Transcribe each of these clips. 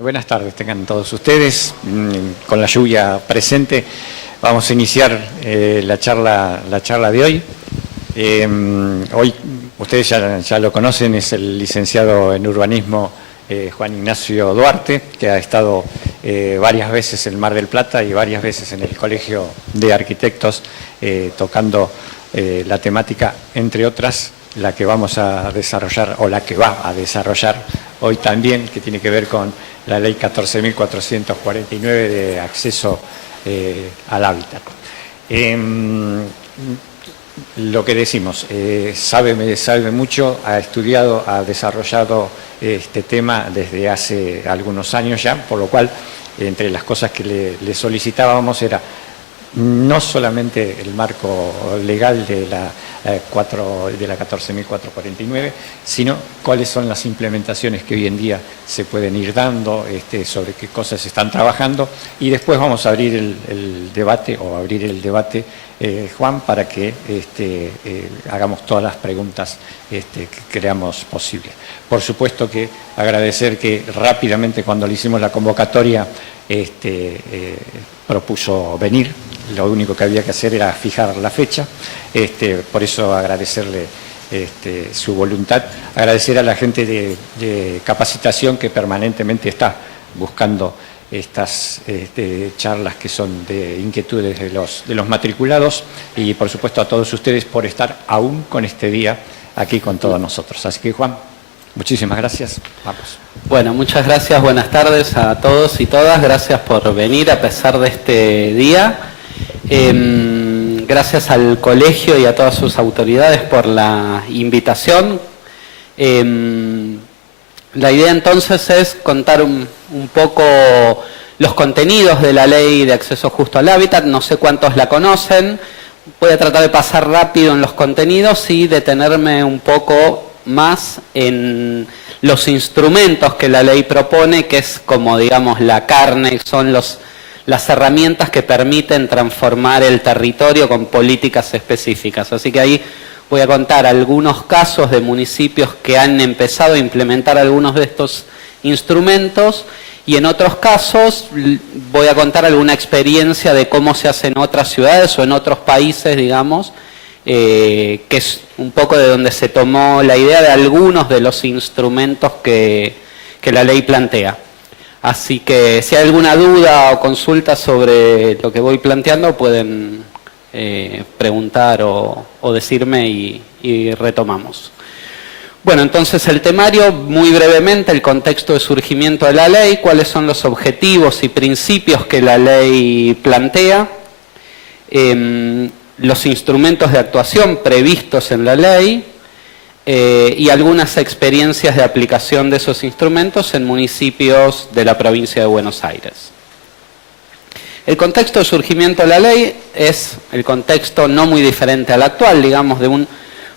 Buenas tardes, tengan todos ustedes. Con la lluvia presente, vamos a iniciar la charla de hoy. Hoy, ustedes ya lo conocen, es el licenciado en urbanismo Juan Ignacio Duarte, que ha estado varias veces en Mar del Plata y varias veces en el Colegio de Arquitectos tocando la temática, entre otras, la que vamos a desarrollar, o la que va a desarrollar hoy también, que tiene que ver con la Ley 14.449 de acceso al hábitat. Lo que decimos, sabe mucho, ha estudiado, ha desarrollado este tema desde hace algunos años ya, por lo cual, entre las cosas que le solicitábamos era no solamente el marco legal de la 14.449, sino cuáles son las implementaciones que hoy en día se pueden ir dando, sobre qué cosas se están trabajando, y después vamos a abrir el debate, Juan, para que hagamos todas las preguntas que creamos posible. Por supuesto que agradecer que rápidamente, cuando le hicimos la convocatoria, propuso venir. Lo único que había que hacer era fijar la fecha, por eso agradecerle su voluntad, agradecer a la gente de capacitación que permanentemente está buscando estas charlas que son de inquietudes de los matriculados, y por supuesto a todos ustedes por estar aún con este día aquí con todos nosotros. Así que, Juan, muchísimas gracias. Vamos. Bueno, muchas gracias, buenas tardes a todos y todas, gracias por venir a pesar de este día. Gracias al colegio y a todas sus autoridades por la invitación. La idea entonces es contar un poco los contenidos de la Ley de Acceso Justo al Hábitat. No sé cuántos la conocen, voy a tratar de pasar rápido en los contenidos y detenerme un poco más en los instrumentos que la ley propone, que es como, digamos, la carne, son las herramientas que permiten transformar el territorio con políticas específicas. Así que ahí voy a contar algunos casos de municipios que han empezado a implementar algunos de estos instrumentos, y en otros casos voy a contar alguna experiencia de cómo se hace en otras ciudades o en otros países, digamos, que es un poco de donde se tomó la idea de algunos de los instrumentos que la ley plantea. Así que si hay alguna duda o consulta sobre lo que voy planteando, pueden preguntar o decirme y retomamos. Bueno, entonces el temario, muy brevemente, el contexto de surgimiento de la ley, cuáles son los objetivos y principios que la ley plantea, los instrumentos de actuación previstos en la ley, y algunas experiencias de aplicación de esos instrumentos en municipios de la provincia de Buenos Aires. El contexto de surgimiento de la ley es el contexto no muy diferente al actual, digamos, de un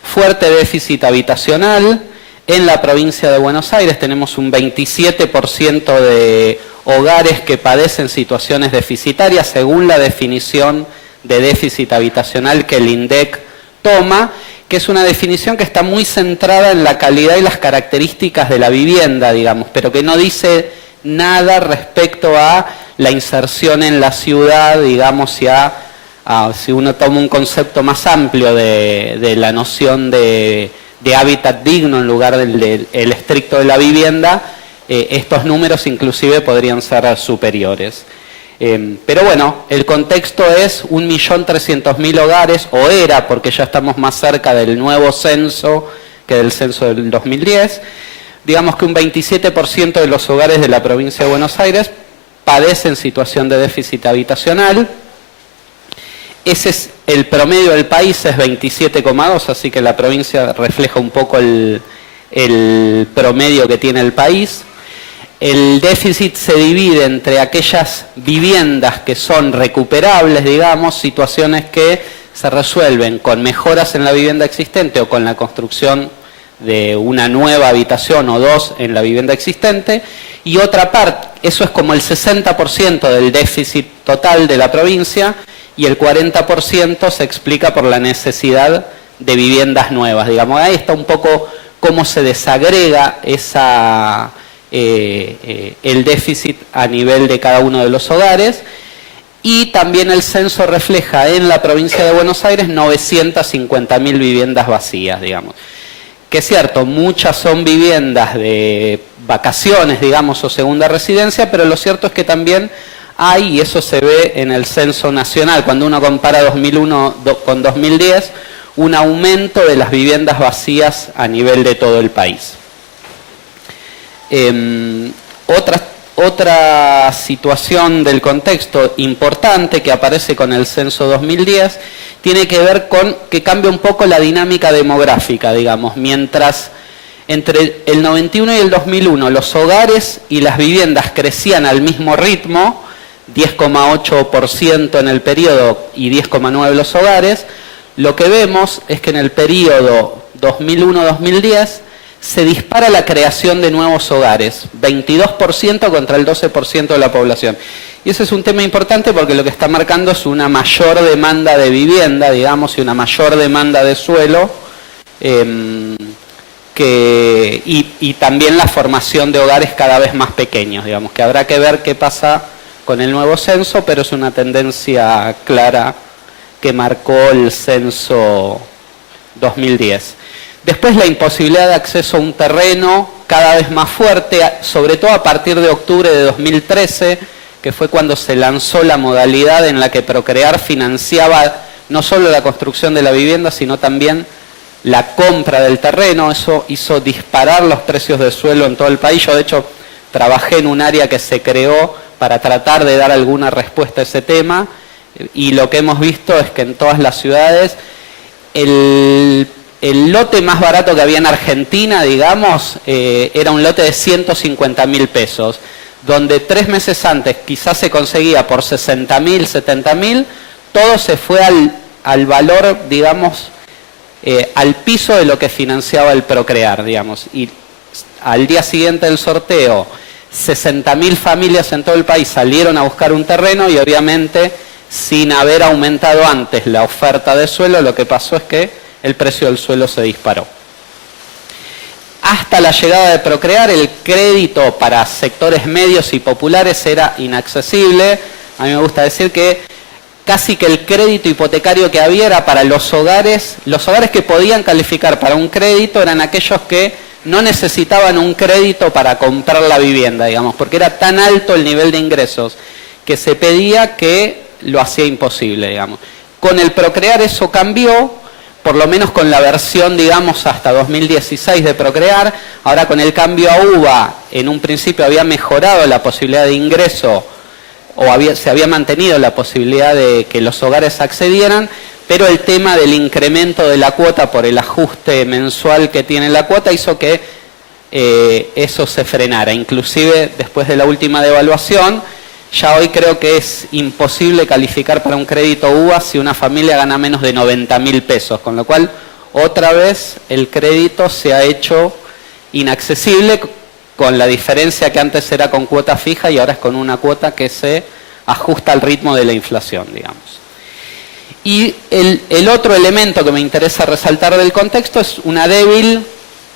fuerte déficit habitacional. En la provincia de Buenos Aires tenemos un 27% de hogares que padecen situaciones deficitarias, según la definición de déficit habitacional que el INDEC toma, que es una definición que está muy centrada en la calidad y las características de la vivienda, digamos, pero que no dice nada respecto a la inserción en la ciudad, digamos, si uno toma un concepto más amplio de la noción de hábitat digno en lugar del estricto de la vivienda, estos números inclusive podrían ser superiores. Pero bueno, el contexto es 1.300.000 hogares, o era, porque ya estamos más cerca del nuevo censo que del censo del 2010. Digamos que un 27% de los hogares de la provincia de Buenos Aires padecen situación de déficit habitacional. Ese es el promedio del país, es 27,2, así que la provincia refleja un poco el promedio que tiene el país. El déficit se divide entre aquellas viviendas que son recuperables, digamos, situaciones que se resuelven con mejoras en la vivienda existente o con la construcción de una nueva habitación o dos en la vivienda existente, y otra parte, eso es como el 60% del déficit total de la provincia, y el 40% se explica por la necesidad de viviendas nuevas. Digamos, ahí está un poco cómo se desagrega el déficit a nivel de cada uno de los hogares. Y también el censo refleja en la provincia de Buenos Aires 950.000 viviendas vacías, digamos. Que es cierto, muchas son viviendas de vacaciones, digamos, o segunda residencia, pero lo cierto es que también hay, y eso se ve en el censo nacional, cuando uno compara 2001 con 2010, un aumento de las viviendas vacías a nivel de todo el país. Otra situación del contexto importante que aparece con el censo 2010 tiene que ver con que cambia un poco la dinámica demográfica, digamos. Mientras entre el 91 y el 2001 los hogares y las viviendas crecían al mismo ritmo, 10,8% en el periodo y 10,9% los hogares, lo que vemos es que en el periodo 2001-2010 se dispara la creación de nuevos hogares, 22% contra el 12% de la población. Y ese es un tema importante porque lo que está marcando es una mayor demanda de vivienda, digamos, y una mayor demanda de suelo, y también la formación de hogares cada vez más pequeños, digamos, que habrá que ver qué pasa con el nuevo censo, pero es una tendencia clara que marcó el censo 2010. Después la imposibilidad de acceso a un terreno cada vez más fuerte, sobre todo a partir de octubre de 2013, que fue cuando se lanzó la modalidad en la que Procrear financiaba no solo la construcción de la vivienda, sino también la compra del terreno. Eso hizo disparar los precios de suelo en todo el país. Yo, de hecho, trabajé en un área que se creó para tratar de dar alguna respuesta a ese tema, y lo que hemos visto es que en todas las ciudades el lote más barato que había en Argentina, digamos, era un lote de 150.000 pesos, donde 3 meses antes quizás se conseguía por 60.000, 70.000, todo se fue al valor, digamos, al piso de lo que financiaba el Procrear, digamos. Y al día siguiente del sorteo, 60.000 familias en todo el país salieron a buscar un terreno y obviamente, sin haber aumentado antes la oferta de suelo, lo que pasó es que el precio del suelo se disparó. Hasta la llegada de Procrear, el crédito para sectores medios y populares era inaccesible. A mí me gusta decir que casi que el crédito hipotecario que había era para los hogares que podían calificar para un crédito eran aquellos que no necesitaban un crédito para comprar la vivienda, digamos, porque era tan alto el nivel de ingresos que se pedía que lo hacía imposible, digamos. Con el Procrear eso cambió, por lo menos con la versión, digamos, hasta 2016 de Procrear. Ahora con el cambio a UBA, en un principio había mejorado la posibilidad de ingreso, o se había mantenido la posibilidad de que los hogares accedieran, pero el tema del incremento de la cuota por el ajuste mensual que tiene la cuota hizo que eso se frenara. Inclusive después de la última devaluación, ya hoy creo que es imposible calificar para un crédito UBA si una familia gana menos de 90.000 pesos, con lo cual otra vez el crédito se ha hecho inaccesible, con la diferencia que antes era con cuota fija y ahora es con una cuota que se ajusta al ritmo de la inflación, digamos. Y el otro elemento que me interesa resaltar del contexto es una débil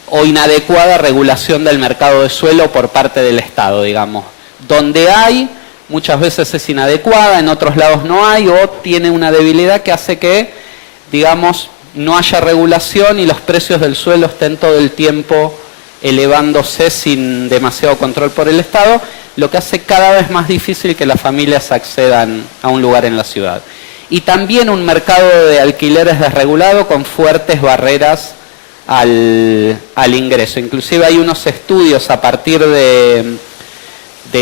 o inadecuada regulación del mercado de suelo por parte del Estado, digamos. Donde hay, muchas veces es inadecuada, en otros lados no hay, o tiene una debilidad que hace que, digamos, no haya regulación y los precios del suelo estén todo el tiempo elevándose sin demasiado control por el Estado, lo que hace cada vez más difícil que las familias accedan a un lugar en la ciudad. Y también un mercado de alquileres desregulado con fuertes barreras al ingreso. Inclusive hay unos estudios a partir de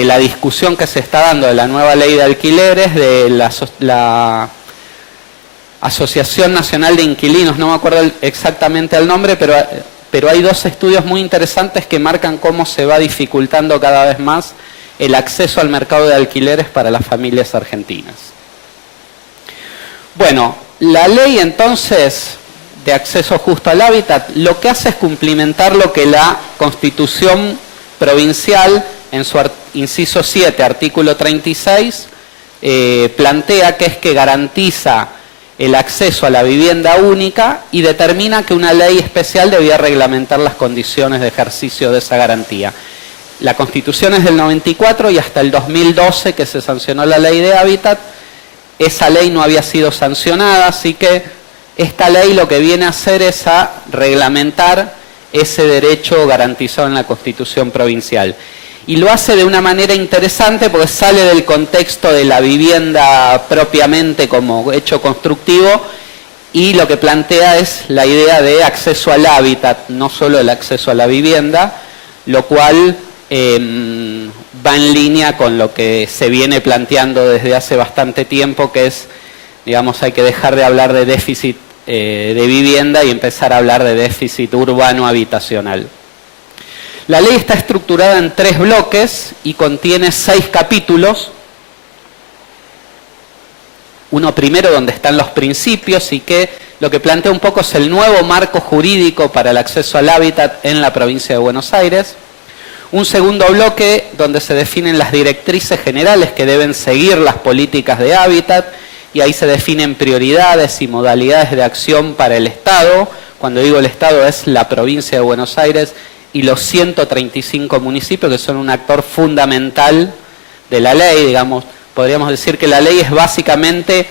la discusión que se está dando de la nueva ley de alquileres, de la Asociación Nacional de Inquilinos, no me acuerdo exactamente el nombre, pero hay 2 estudios muy interesantes que marcan cómo se va dificultando cada vez más el acceso al mercado de alquileres para las familias argentinas. Bueno, la ley entonces de acceso justo al hábitat lo que hace es cumplimentar lo que la Constitución Provincial en su inciso 7, artículo 36, plantea, que es que garantiza el acceso a la vivienda única y determina que una ley especial debía reglamentar las condiciones de ejercicio de esa garantía. La Constitución es del 94 y hasta el 2012 que se sancionó la ley de hábitat, esa ley no había sido sancionada, así que esta ley lo que viene a hacer es a reglamentar ese derecho garantizado en la Constitución provincial. Y lo hace de una manera interesante porque sale del contexto de la vivienda propiamente como hecho constructivo y lo que plantea es la idea de acceso al hábitat, no solo el acceso a la vivienda, lo cual va en línea con lo que se viene planteando desde hace bastante tiempo, que es, digamos, hay que dejar de hablar de déficit de vivienda y empezar a hablar de déficit urbano habitacional. La ley está estructurada en 3 bloques y contiene 6 capítulos. Uno primero donde están los principios y que lo que plantea un poco es el nuevo marco jurídico para el acceso al hábitat en la provincia de Buenos Aires. Un segundo bloque donde se definen las directrices generales que deben seguir las políticas de hábitat y ahí se definen prioridades y modalidades de acción para el Estado. Cuando digo el Estado es la provincia de Buenos Aires y los 135 municipios que son un actor fundamental de la ley, digamos, podríamos decir que la ley es básicamente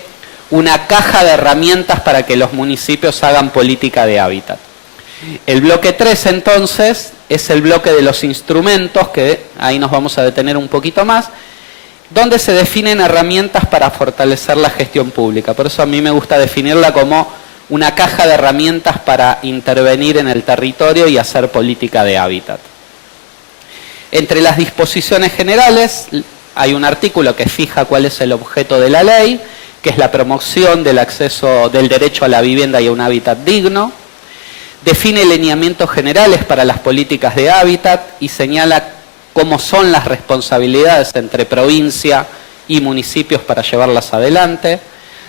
una caja de herramientas para que los municipios hagan política de hábitat. El bloque 3 entonces es el bloque de los instrumentos, que ahí nos vamos a detener un poquito más, donde se definen herramientas para fortalecer la gestión pública. Por eso a mí me gusta definirla como una caja de herramientas para intervenir en el territorio y hacer política de hábitat. Entre las disposiciones generales hay un artículo que fija cuál es el objeto de la ley, que es la promoción del acceso del derecho a la vivienda y a un hábitat digno. Define lineamientos generales para las políticas de hábitat y señala cómo son las responsabilidades entre provincia y municipios para llevarlas adelante.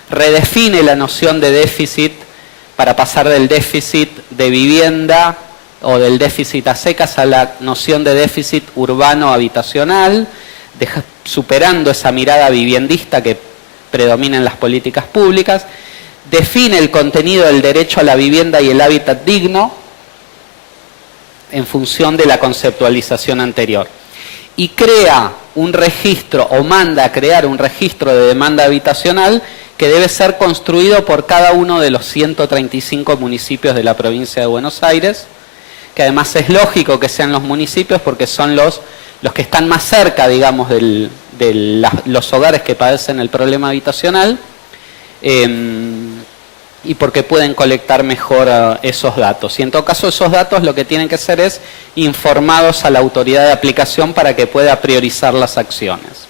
Redefine la noción de déficit para pasar del déficit de vivienda o del déficit a secas a la noción de déficit urbano habitacional, superando esa mirada viviendista que predomina en las políticas públicas. Define el contenido del derecho a la vivienda y el hábitat digno en función de la conceptualización anterior. Y crea un registro, o manda a crear un registro de demanda habitacional que debe ser construido por cada uno de los 135 municipios de la provincia de Buenos Aires, que además es lógico que sean los municipios porque son los que están más cerca, digamos, de los hogares que padecen el problema habitacional, y porque pueden colectar mejor esos datos. Y en todo caso esos datos lo que tienen que ser es informados a la autoridad de aplicación para que pueda priorizar las acciones.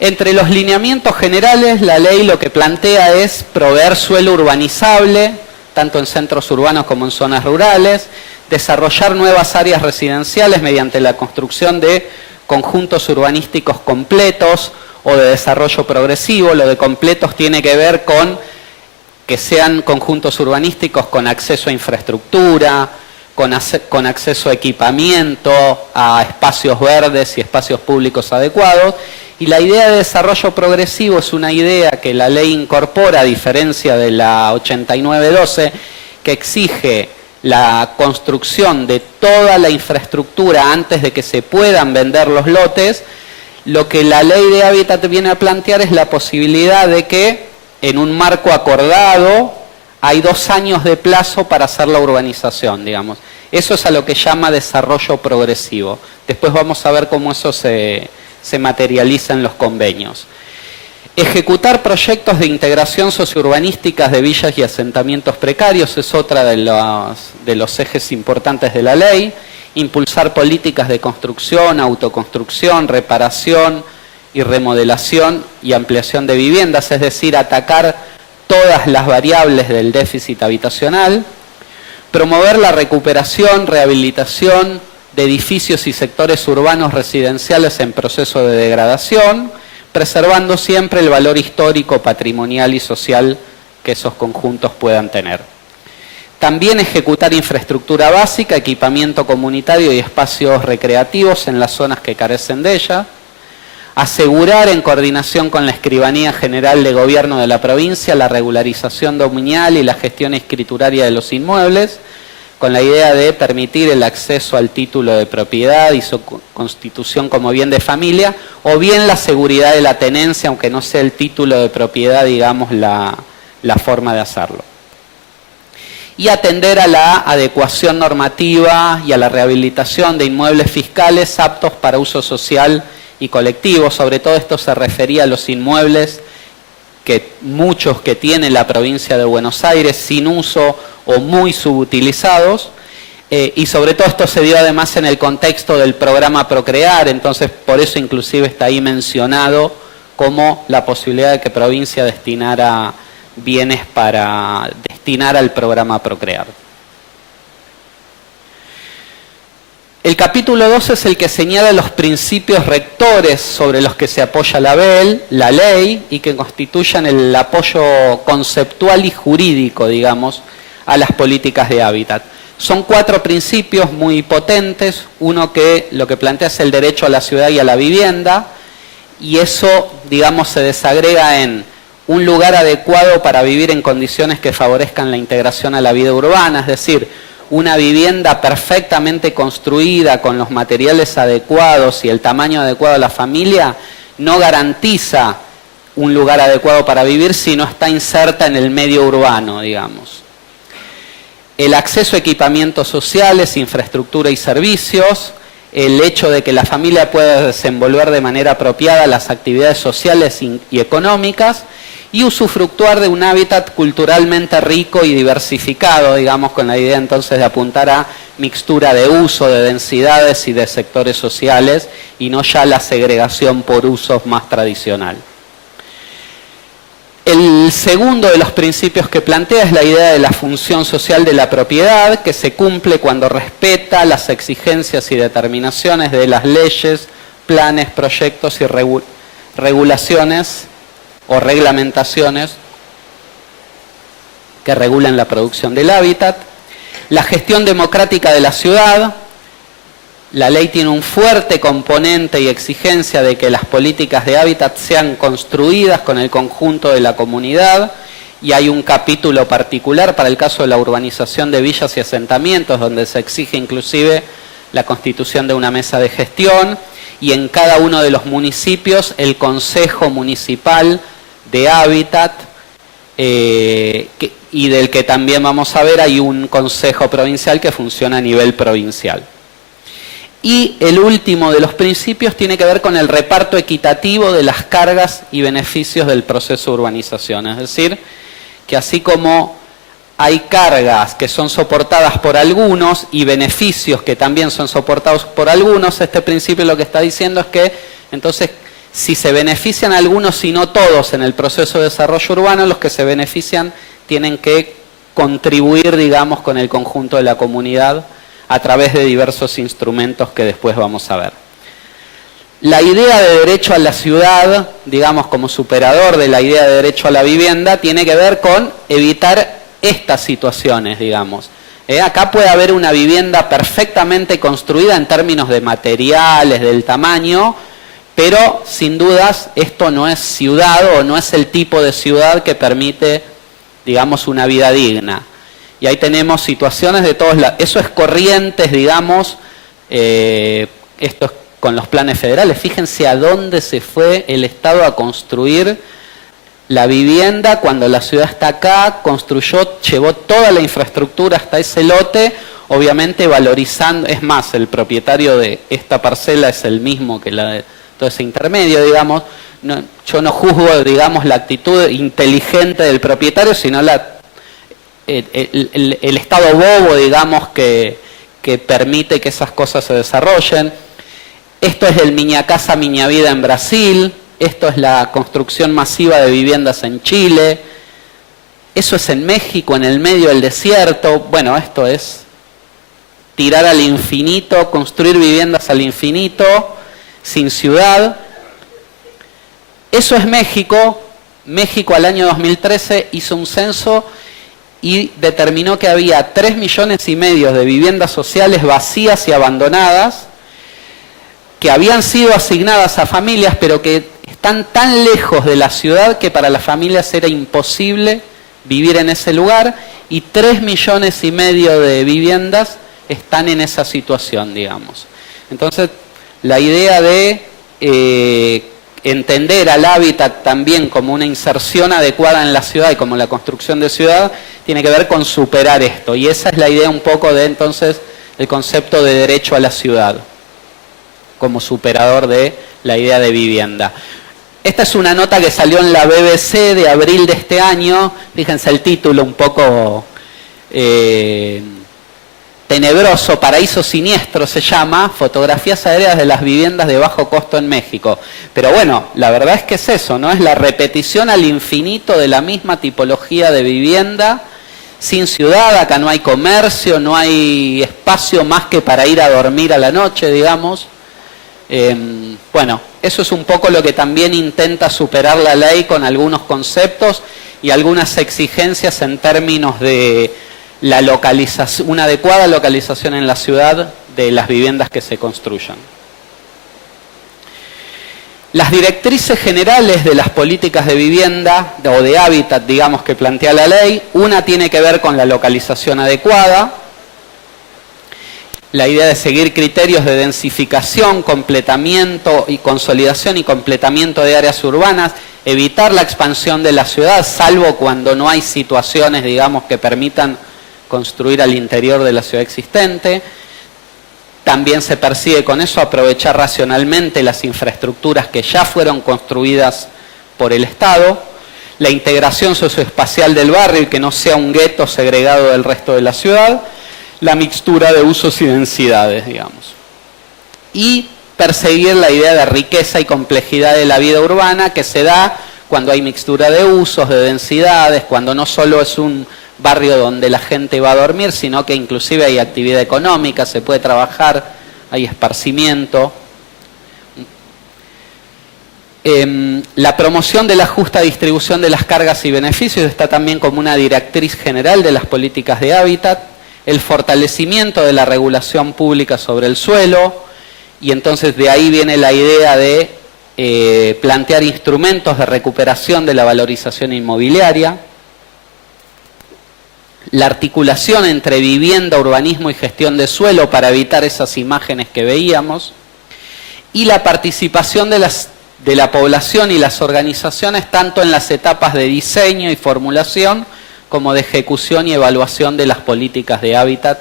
Entre los lineamientos generales, la ley lo que plantea es proveer suelo urbanizable, tanto en centros urbanos como en zonas rurales, desarrollar nuevas áreas residenciales mediante la construcción de conjuntos urbanísticos completos o de desarrollo progresivo. Lo de completos tiene que ver con que sean conjuntos urbanísticos con acceso a infraestructura, con acceso a equipamiento, a espacios verdes y espacios públicos adecuados. Y la idea de desarrollo progresivo es una idea que la ley incorpora, a diferencia de la 8912, que exige la construcción de toda la infraestructura antes de que se puedan vender los lotes. Lo que la ley de hábitat viene a plantear es la posibilidad de que en un marco acordado hay 2 años de plazo para hacer la urbanización, digamos. Eso es a lo que llama desarrollo progresivo. Después vamos a ver cómo eso se materializa en los convenios. Ejecutar proyectos de integración sociourbanísticas de villas y asentamientos precarios es otra de los ejes importantes de la ley. Impulsar políticas de construcción, autoconstrucción, reparación y remodelación y ampliación de viviendas, es decir, atacar todas las variables del déficit habitacional. Promover la recuperación, rehabilitación de edificios y sectores urbanos residenciales en proceso de degradación, preservando siempre el valor histórico, patrimonial y social que esos conjuntos puedan tener. También ejecutar infraestructura básica, equipamiento comunitario y espacios recreativos en las zonas que carecen de ella. Asegurar, en coordinación con la Escribanía General de Gobierno de la provincia, la regularización dominial y la gestión escrituraria de los inmuebles, con la idea de permitir el acceso al título de propiedad y su constitución como bien de familia, o bien la seguridad de la tenencia, aunque no sea el título de propiedad, digamos, la forma de hacerlo. Y atender a la adecuación normativa y a la rehabilitación de inmuebles fiscales aptos para uso social y colectivo. Sobre todo esto se refería a los inmuebles muchos que tiene la provincia de Buenos Aires sin uso o muy subutilizados, y sobre todo esto se dio además en el contexto del programa Procrear, entonces por eso inclusive está ahí mencionado como la posibilidad de que provincia destinara bienes para destinar al programa Procrear. El capítulo 2 es el que señala los principios rectores sobre los que se apoya la ley y que constituyen el apoyo conceptual y jurídico, digamos, a las políticas de hábitat. Son 4 principios muy potentes, uno que lo que plantea es el derecho a la ciudad y a la vivienda, y eso, digamos, se desagrega en un lugar adecuado para vivir en condiciones que favorezcan la integración a la vida urbana, es decir, una vivienda perfectamente construida con los materiales adecuados y el tamaño adecuado a la familia no garantiza un lugar adecuado para vivir si no está inserta en el medio urbano, digamos. El acceso a equipamientos sociales, infraestructura y servicios, el hecho de que la familia pueda desenvolver de manera apropiada las actividades sociales y económicas, y usufructuar de un hábitat culturalmente rico y diversificado, digamos, con la idea entonces de apuntar a mixtura de uso, de densidades y de sectores sociales, y no ya la segregación por usos más tradicional. El segundo de los principios que plantea es la idea de la función social de la propiedad, que se cumple cuando respeta las exigencias y determinaciones de las leyes, planes, proyectos y regulaciones o reglamentaciones que regulan la producción del hábitat. La gestión democrática de la ciudad. La ley tiene un fuerte componente y exigencia de que las políticas de hábitat sean construidas con el conjunto de la comunidad, y hay un capítulo particular para el caso de la urbanización de villas y asentamientos, donde se exige inclusive la constitución de una mesa de gestión, y en cada uno de los municipios el Consejo Municipal de Hábitat, y del que también vamos a ver hay un Consejo Provincial que funciona a nivel provincial. Y el último de los principios tiene que ver con el reparto equitativo de las cargas y beneficios del proceso de urbanización. Es decir, que así como hay cargas que son soportadas por algunos y beneficios que también son soportados por algunos, este principio lo que está diciendo es que, entonces, si se benefician algunos y no todos en el proceso de desarrollo urbano, los que se benefician tienen que contribuir, digamos, con el conjunto de la comunidad a través de diversos instrumentos que después vamos a ver. La idea de derecho a la ciudad, digamos, como superador de la idea de derecho a la vivienda, tiene que ver con evitar estas situaciones, digamos. Acá puede haber una vivienda perfectamente construida en términos de materiales, del tamaño, pero sin dudas esto no es ciudad o no es el tipo de ciudad que permite, digamos, una vida digna. Y ahí tenemos situaciones de todos lados. Eso es Corrientes, digamos, esto es con los planes federales. Fíjense a dónde se fue el Estado a construir la vivienda cuando la ciudad está acá, construyó, llevó toda la infraestructura hasta ese lote, obviamente valorizando, es más, el propietario de esta parcela es el mismo que la de todo ese intermedio, digamos. No, yo no juzgo, digamos, la actitud inteligente del propietario, sino el estado bobo, digamos, que permite que esas cosas se desarrollen. Esto es el Miña Casa, Miña Vida en Brasil. Esto es la construcción masiva de viviendas en Chile. Eso es en México, en el medio del desierto. Bueno, esto es tirar al infinito, construir viviendas al infinito, sin ciudad. Eso es México. México al año 2013 hizo un censo y determinó que había 3,5 millones de viviendas sociales vacías y abandonadas, que habían sido asignadas a familias, pero que están tan lejos de la ciudad que para las familias era imposible vivir en ese lugar y 3,5 millones de viviendas están en esa situación, digamos. Entonces, la idea de entender al hábitat también como una inserción adecuada en la ciudad y como la construcción de ciudad, tiene que ver con superar esto. Y esa es la idea un poco de, entonces, el concepto de derecho a la ciudad, como superador de la idea de vivienda. Esta es una nota que salió en la BBC de abril de este año. Fíjense el título un poco tenebroso, Paraíso Siniestro se llama, fotografías aéreas de las viviendas de bajo costo en México. Pero bueno, la verdad es que es eso, ¿no? Es la repetición al infinito de la misma tipología de vivienda, sin ciudad, acá no hay comercio, no hay espacio más que para ir a dormir a la noche, digamos. Bueno, eso es un poco lo que también intenta superar la ley con algunos conceptos y algunas exigencias en términos de la localización, una adecuada localización en la ciudad de las viviendas que se construyan. Las directrices generales de las políticas de vivienda o de hábitat, digamos, que plantea la ley, una tiene que ver con la localización adecuada, la idea de seguir criterios de densificación, completamiento y consolidación y completamiento de áreas urbanas, evitar la expansión de la ciudad, salvo cuando no hay situaciones, digamos, que permitan construir al interior de la ciudad existente. También se persigue con eso aprovechar racionalmente las infraestructuras que ya fueron construidas por el Estado, la integración socioespacial del barrio y que no sea un gueto segregado del resto de la ciudad, la mixtura de usos y densidades, digamos. Y perseguir la idea de riqueza y complejidad de la vida urbana que se da cuando hay mixtura de usos, de densidades, cuando no solo es un barrio donde la gente va a dormir, sino que inclusive hay actividad económica, se puede trabajar, hay esparcimiento. La promoción de la justa distribución de las cargas y beneficios está también como una directriz general de las políticas de hábitat, el fortalecimiento de la regulación pública sobre el suelo, y entonces de ahí viene la idea de plantear instrumentos de recuperación de la valorización inmobiliaria, la articulación entre vivienda, urbanismo y gestión de suelo para evitar esas imágenes que veíamos, y la participación de la población y las organizaciones tanto en las etapas de diseño y formulación como de ejecución y evaluación de las políticas de hábitat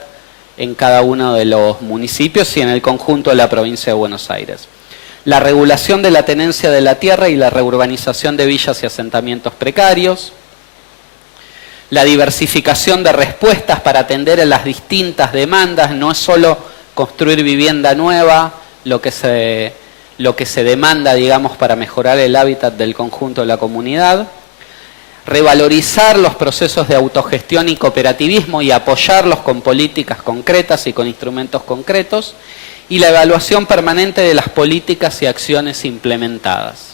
en cada uno de los municipios y en el conjunto de la provincia de Buenos Aires. La regulación de la tenencia de la tierra y la reurbanización de villas y asentamientos precarios, la diversificación de respuestas para atender a las distintas demandas, no es solo construir vivienda nueva, lo que se demanda, digamos, para mejorar el hábitat del conjunto de la comunidad, revalorizar los procesos de autogestión y cooperativismo y apoyarlos con políticas concretas y con instrumentos concretos, y la evaluación permanente de las políticas y acciones implementadas.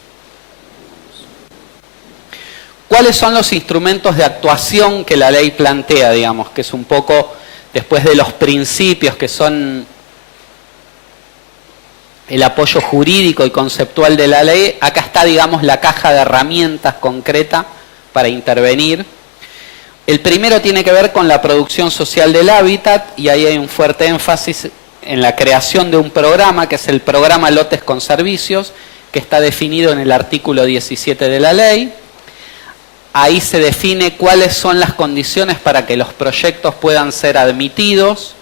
¿Cuáles son los instrumentos de actuación que la ley plantea, digamos, que es un poco después de los principios que son el apoyo jurídico y conceptual de la ley? Acá está, digamos, la caja de herramientas concreta para intervenir. El primero tiene que ver con la producción social del hábitat, y ahí hay un fuerte énfasis en la creación de un programa, que es el programa Lotes con Servicios, que está definido en el artículo 17 de la ley. Ahí se define cuáles son las condiciones para que los proyectos puedan ser admitidos.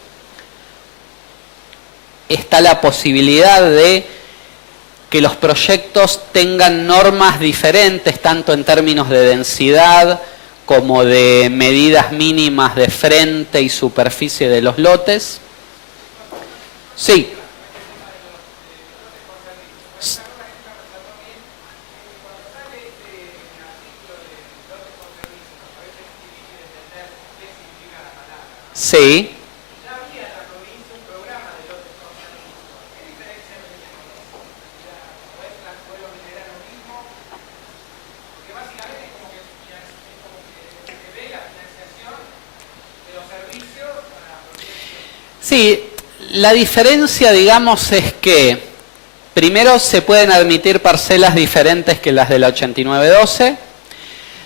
Está la posibilidad de que los proyectos tengan normas diferentes, tanto en términos de densidad como de medidas mínimas de frente y superficie de los lotes. Sí. Sí. Sí, la diferencia, digamos, es que primero se pueden admitir parcelas diferentes que las de la 8912.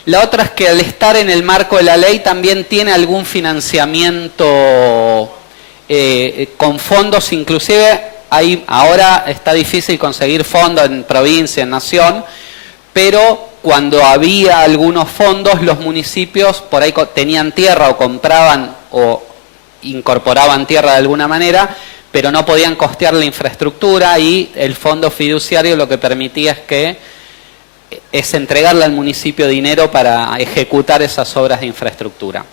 La otra es que al estar en el marco de la ley también tiene algún financiamiento con fondos, inclusive ahora está difícil conseguir fondos en provincia, en nación, pero cuando había algunos fondos, los municipios por ahí tenían tierra o compraban o incorporaban tierra de alguna manera, pero no podían costear la infraestructura y el fondo fiduciario lo que permitía es entregarle al municipio dinero para ejecutar esas obras de infraestructura.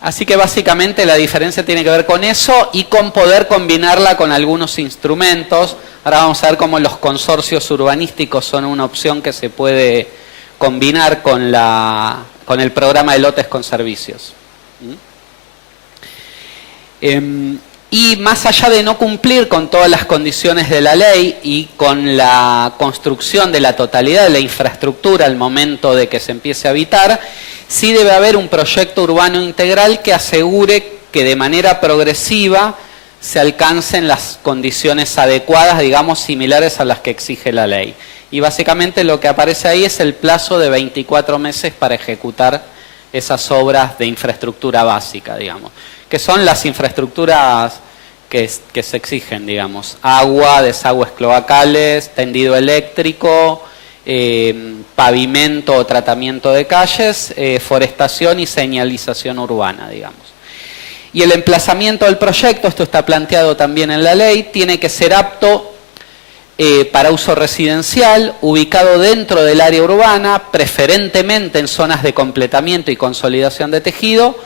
Así que básicamente la diferencia tiene que ver con eso y con poder combinarla con algunos instrumentos. Ahora vamos a ver cómo los consorcios urbanísticos son una opción que se puede combinar con el programa de lotes con servicios. Y más allá de no cumplir con todas las condiciones de la ley y con la construcción de la totalidad de la infraestructura al momento de que se empiece a habitar, sí debe haber un proyecto urbano integral que asegure que de manera progresiva se alcancen las condiciones adecuadas, digamos, similares a las que exige la ley. Y básicamente lo que aparece ahí es el plazo de 24 meses para ejecutar esas obras de infraestructura básica, digamos, que son las infraestructuras que se exigen, digamos, agua, desagües cloacales, tendido eléctrico, pavimento o tratamiento de calles, forestación y señalización urbana, digamos. Y el emplazamiento del proyecto, esto está planteado también en la ley, tiene que ser apto para uso residencial, ubicado dentro del área urbana, preferentemente en zonas de completamiento y consolidación de tejido,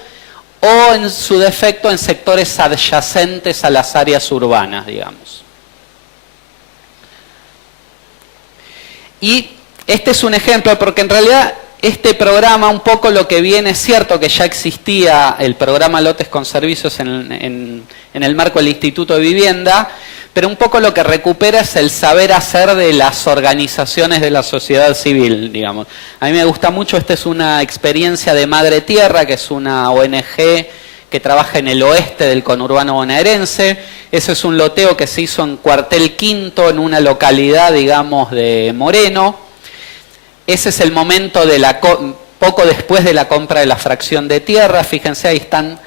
o en su defecto en sectores adyacentes a las áreas urbanas, digamos. Y este es un ejemplo, porque en realidad este programa un poco lo que viene, es cierto que ya existía el programa Lotes con Servicios en el marco del Instituto de Vivienda, pero un poco lo que recupera es el saber hacer de las organizaciones de la sociedad civil, digamos. A mí me gusta mucho, esta es una experiencia de Madre Tierra, que es una ONG que trabaja en el oeste del conurbano bonaerense. Ese es un loteo que se hizo en Cuartel Quinto, en una localidad, digamos, de Moreno. Ese es el momento poco después de la compra de la fracción de tierra. Fíjense, ahí están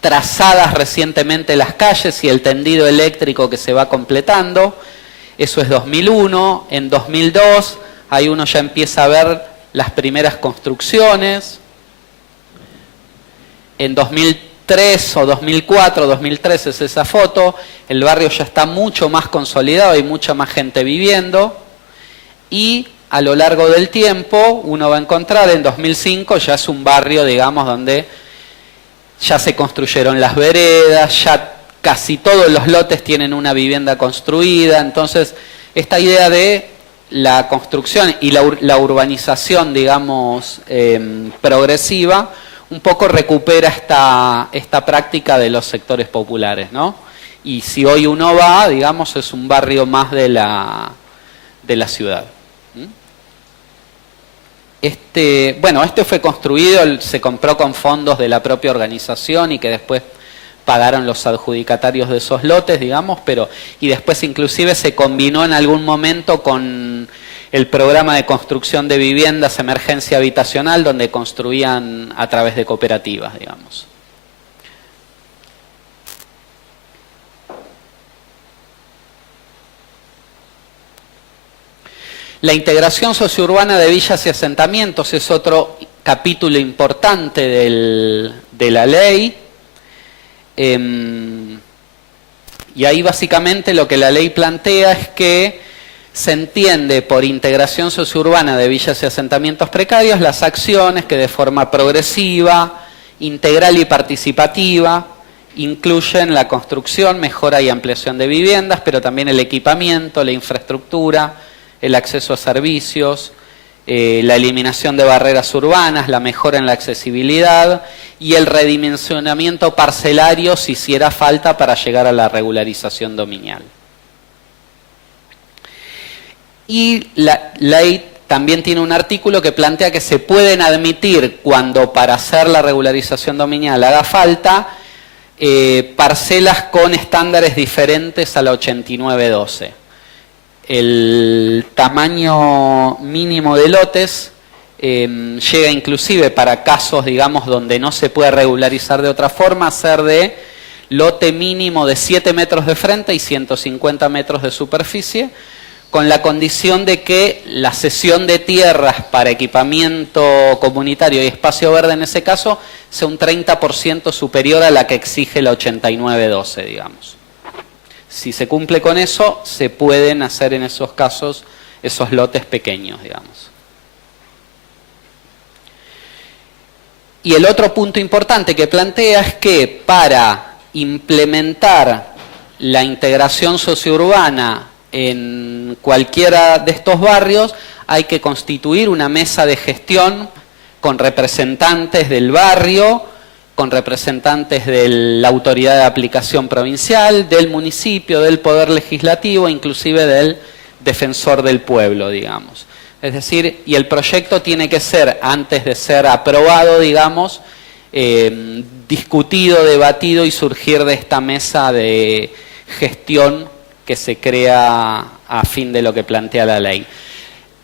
trazadas recientemente las calles y el tendido eléctrico que se va completando. Eso es 2001. En 2002, ahí uno ya empieza a ver las primeras construcciones. En 2003 o 2004, 2003 es esa foto, el barrio ya está mucho más consolidado, hay mucha más gente viviendo. Y a lo largo del tiempo uno va a encontrar, en 2005 ya es un barrio, digamos, donde ya se construyeron las veredas, ya casi todos los lotes tienen una vivienda construida. Entonces, esta idea de la construcción y la urbanización, digamos, progresiva, un poco recupera esta práctica de los sectores populares, ¿no? Y si hoy uno va, digamos, es un barrio más de la ciudad. Este fue construido, se compró con fondos de la propia organización y que después pagaron los adjudicatarios de esos lotes, digamos, y después inclusive se combinó en algún momento con el programa de construcción de viviendas, emergencia habitacional, donde construían a través de cooperativas, digamos. La integración sociourbana de villas y asentamientos es otro capítulo importante de la ley. Y ahí básicamente lo que la ley plantea es que se entiende por integración sociourbana de villas y asentamientos precarios las acciones que de forma progresiva, integral y participativa incluyen la construcción, mejora y ampliación de viviendas, pero también el equipamiento, la infraestructura, el acceso a servicios, la eliminación de barreras urbanas, la mejora en la accesibilidad y el redimensionamiento parcelario si hiciera falta para llegar a la regularización dominial. Y la ley también tiene un artículo que plantea que se pueden admitir, cuando para hacer la regularización dominial haga falta, parcelas con estándares diferentes a la 8912. El tamaño mínimo de lotes llega inclusive para casos, digamos, donde no se puede regularizar de otra forma, a ser de lote mínimo de 7 metros de frente y 150 metros de superficie, con la condición de que la cesión de tierras para equipamiento comunitario y espacio verde en ese caso sea un 30% superior a la que exige la 8912, digamos. Si se cumple con eso, se pueden hacer en esos casos esos lotes pequeños, digamos. Y el otro punto importante que plantea es que para implementar la integración sociourbana en cualquiera de estos barrios hay que constituir una mesa de gestión con representantes del barrio, con representantes de la autoridad de aplicación provincial, del municipio, del poder legislativo, inclusive del defensor del pueblo, digamos. Es decir, y el proyecto tiene que ser, antes de ser aprobado, digamos, discutido, debatido y surgir de esta mesa de gestión que se crea a fin de lo que plantea la ley.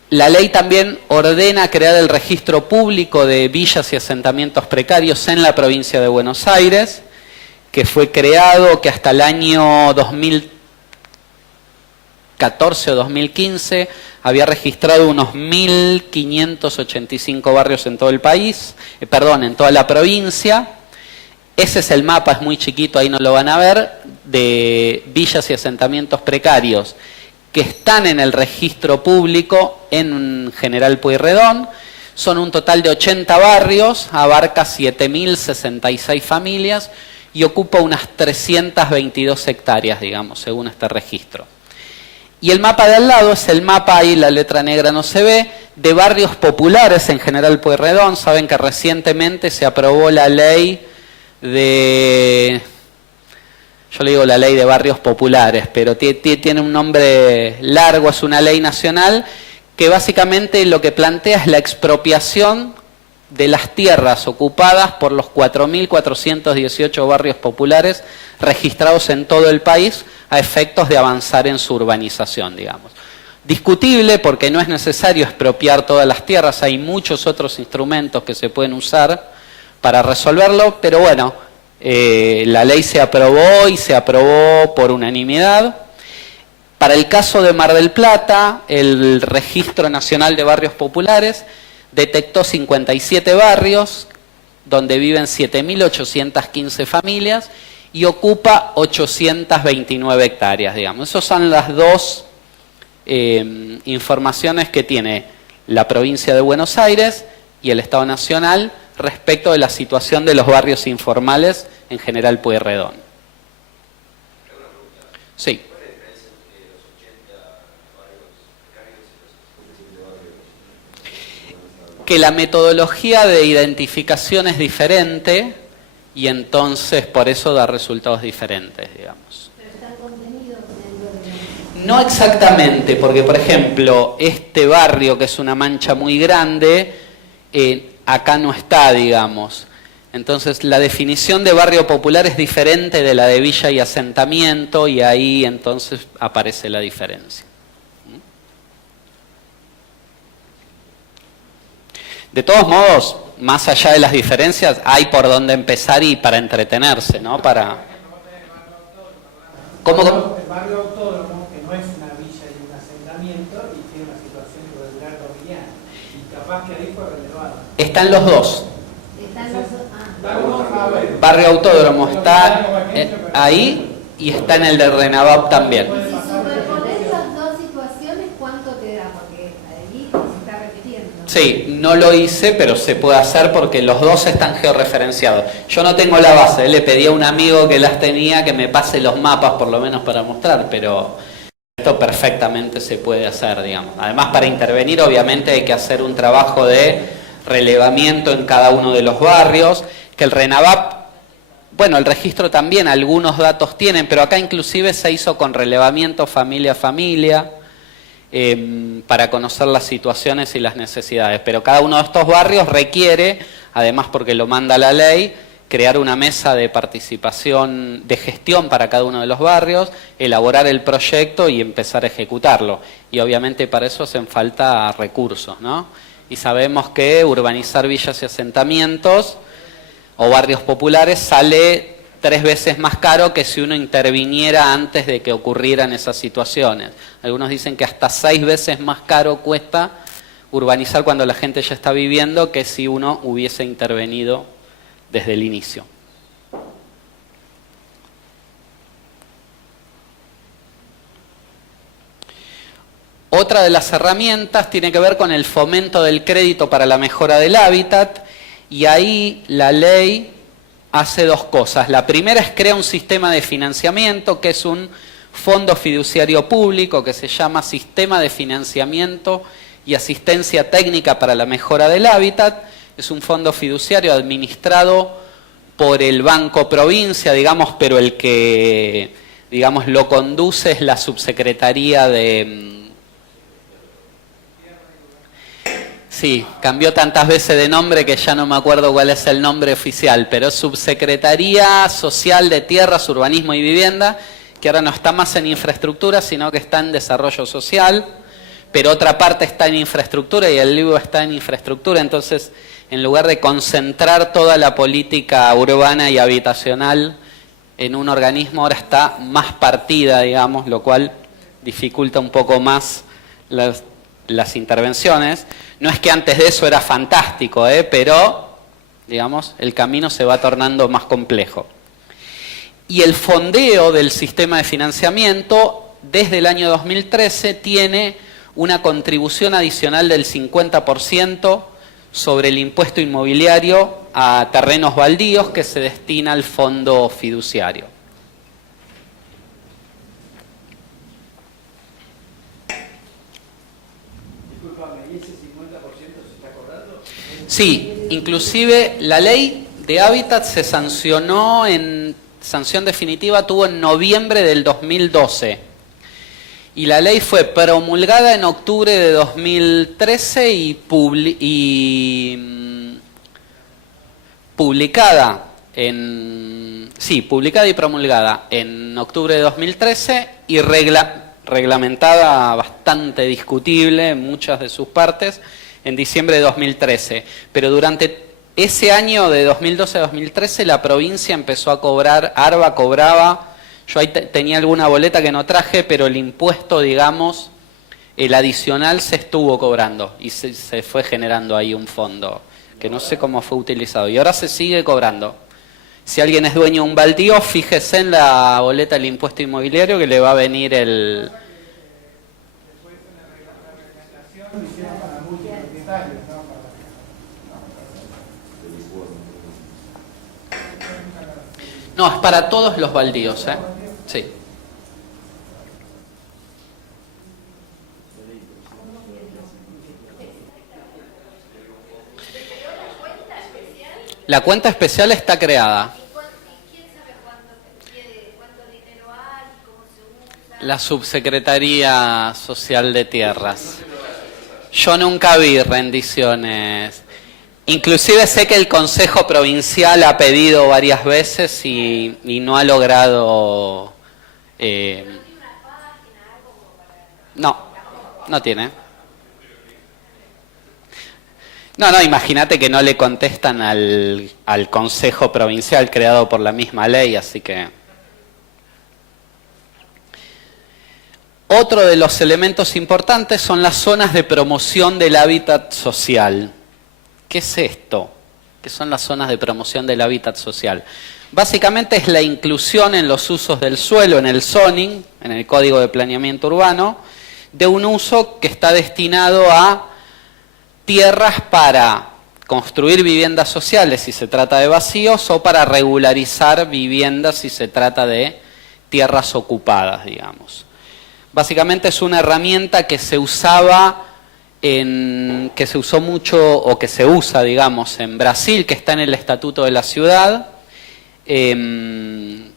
La ley también ordena crear el registro público de villas y asentamientos precarios en la provincia de Buenos Aires, que fue creado, que hasta el año 2014 o 2015 había registrado unos 1.585 barrios en todo el país, en toda la provincia. Ese es el mapa, es muy chiquito, ahí no lo van a ver, de villas y asentamientos precarios que están en el registro público en General Pueyrredón. Son un total de 80 barrios, abarca 7.066 familias y ocupa unas 322 hectáreas, digamos, según este registro. Y el mapa de al lado es el mapa, ahí la letra negra no se ve, de barrios populares en General Pueyrredón. Saben que recientemente se aprobó la ley de... Yo le digo la ley de barrios populares, pero tiene un nombre largo, es una ley nacional que básicamente lo que plantea es la expropiación de las tierras ocupadas por los 4.418 barrios populares registrados en todo el país a efectos de avanzar en su urbanización, digamos. Discutible porque no es necesario expropiar todas las tierras, hay muchos otros instrumentos que se pueden usar para resolverlo, pero bueno, la ley se aprobó y se aprobó por unanimidad. Para el caso de Mar del Plata, el Registro Nacional de Barrios Populares detectó 57 barrios donde viven 7.815 familias y ocupa 829 hectáreas, digamos. Esas son las dos informaciones que tiene la provincia de Buenos Aires y el Estado Nacional respecto de la situación de los barrios informales en General Pueyrredón. Sí. ¿Cuál es la diferencia entre los 80 barrios precarios y los 57 barrios? Que la metodología de identificación es diferente y entonces por eso da resultados diferentes, digamos. Pero está el contenido dentro de... No exactamente, porque por ejemplo, este barrio que es una mancha muy grande, acá no está, digamos. Entonces la definición de barrio popular es diferente de la de villa y asentamiento y ahí entonces aparece la diferencia. De todos modos, más allá de las diferencias, hay por dónde empezar y para entretenerse, ¿no? Para... ¿Cómo? El barrio autónomo, que no es una villa y un asentamiento, y tiene una situación irregular cotidiana. Y capaz que ahí fue relevado. Están los dos. Están los... Barrio Autódromo está ahí y está en el de Renavap también. Si superpones las dos situaciones, ¿cuánto te da? Porque ahí se está repitiendo. Sí, no lo hice, pero se puede hacer porque los dos están georreferenciados. Yo no tengo la base, le pedí a un amigo que las tenía que me pase los mapas por lo menos para mostrar, pero esto perfectamente se puede hacer, digamos. Además, para intervenir obviamente hay que hacer un trabajo de relevamiento en cada uno de los barrios, que el Renavap, bueno, el registro también, algunos datos tienen, pero acá inclusive se hizo con relevamiento familia a familia, para conocer las situaciones y las necesidades. Pero cada uno de estos barrios requiere, además porque lo manda la ley, crear una mesa de participación, de gestión para cada uno de los barrios, elaborar el proyecto y empezar a ejecutarlo. Y obviamente para eso hacen falta recursos, ¿no? Y sabemos que urbanizar villas y asentamientos o barrios populares sale 3 veces más caro que si uno interviniera antes de que ocurrieran esas situaciones. Algunos dicen que hasta 6 veces más caro cuesta urbanizar cuando la gente ya está viviendo que si uno hubiese intervenido desde el inicio. Otra de las herramientas tiene que ver con el fomento del crédito para la mejora del hábitat, y ahí la ley hace 2 cosas. La primera es crear un sistema de financiamiento, que es un fondo fiduciario público que se llama Sistema de Financiamiento y Asistencia Técnica para la Mejora del Hábitat. Es un fondo fiduciario administrado por el Banco Provincia, digamos, pero el que, digamos, lo conduce es la Subsecretaría de... Sí, cambió tantas veces de nombre que ya no me acuerdo cuál es el nombre oficial, pero es Subsecretaría Social de Tierras, Urbanismo y Vivienda, que ahora no está más en infraestructura, sino que está en desarrollo social, pero otra parte está en infraestructura y el LIBO está en infraestructura. Entonces, en lugar de concentrar toda la política urbana y habitacional en un organismo, ahora está más partida, digamos, lo cual dificulta un poco más las intervenciones. No es que antes de eso era fantástico, pero, digamos, el camino se va tornando más complejo. Y el fondeo del sistema de financiamiento, desde el año 2013, tiene una contribución adicional del 50% sobre el impuesto inmobiliario a terrenos baldíos que se destina al fondo fiduciario. Sí, inclusive la ley de hábitat se sancionó sanción definitiva tuvo en noviembre del 2012 y la ley fue promulgada en octubre de 2013 y publicada y promulgada en octubre de 2013 y reglamentada, bastante discutible en muchas de sus partes, en diciembre de 2013. Pero durante ese año de 2012 a 2013 la provincia empezó a cobrar, ARBA cobraba, yo ahí tenía alguna boleta que no traje, pero el impuesto, digamos, el adicional se estuvo cobrando y se fue generando ahí un fondo que no sé cómo fue utilizado y ahora se sigue cobrando. Si alguien es dueño de un baldío, fíjese en la boleta del impuesto inmobiliario que le va a venir el... No, es para todos los baldíos, ¿eh? Sí. La cuenta especial está creada. ¿Quién sabe cuánto dinero hay, cómo se usa? La Subsecretaría Social de Tierras. Yo nunca vi rendiciones. Inclusive sé que el Consejo Provincial ha pedido varias veces y no ha logrado... No tiene. No, imagínate que no le contestan al Consejo Provincial creado por la misma ley, así que... Otro de los elementos importantes son las zonas de promoción del hábitat social. ¿Qué es esto? ¿Qué son las zonas de promoción del hábitat social? Básicamente es la inclusión en los usos del suelo, en el zoning, en el Código de Planeamiento Urbano, de un uso que está destinado a tierras para construir viviendas sociales si se trata de vacíos o para regularizar viviendas si se trata de tierras ocupadas, digamos. Básicamente es una herramienta que se usaba que se usó mucho o que se usa, digamos, en Brasil, que está en el Estatuto de la Ciudad, que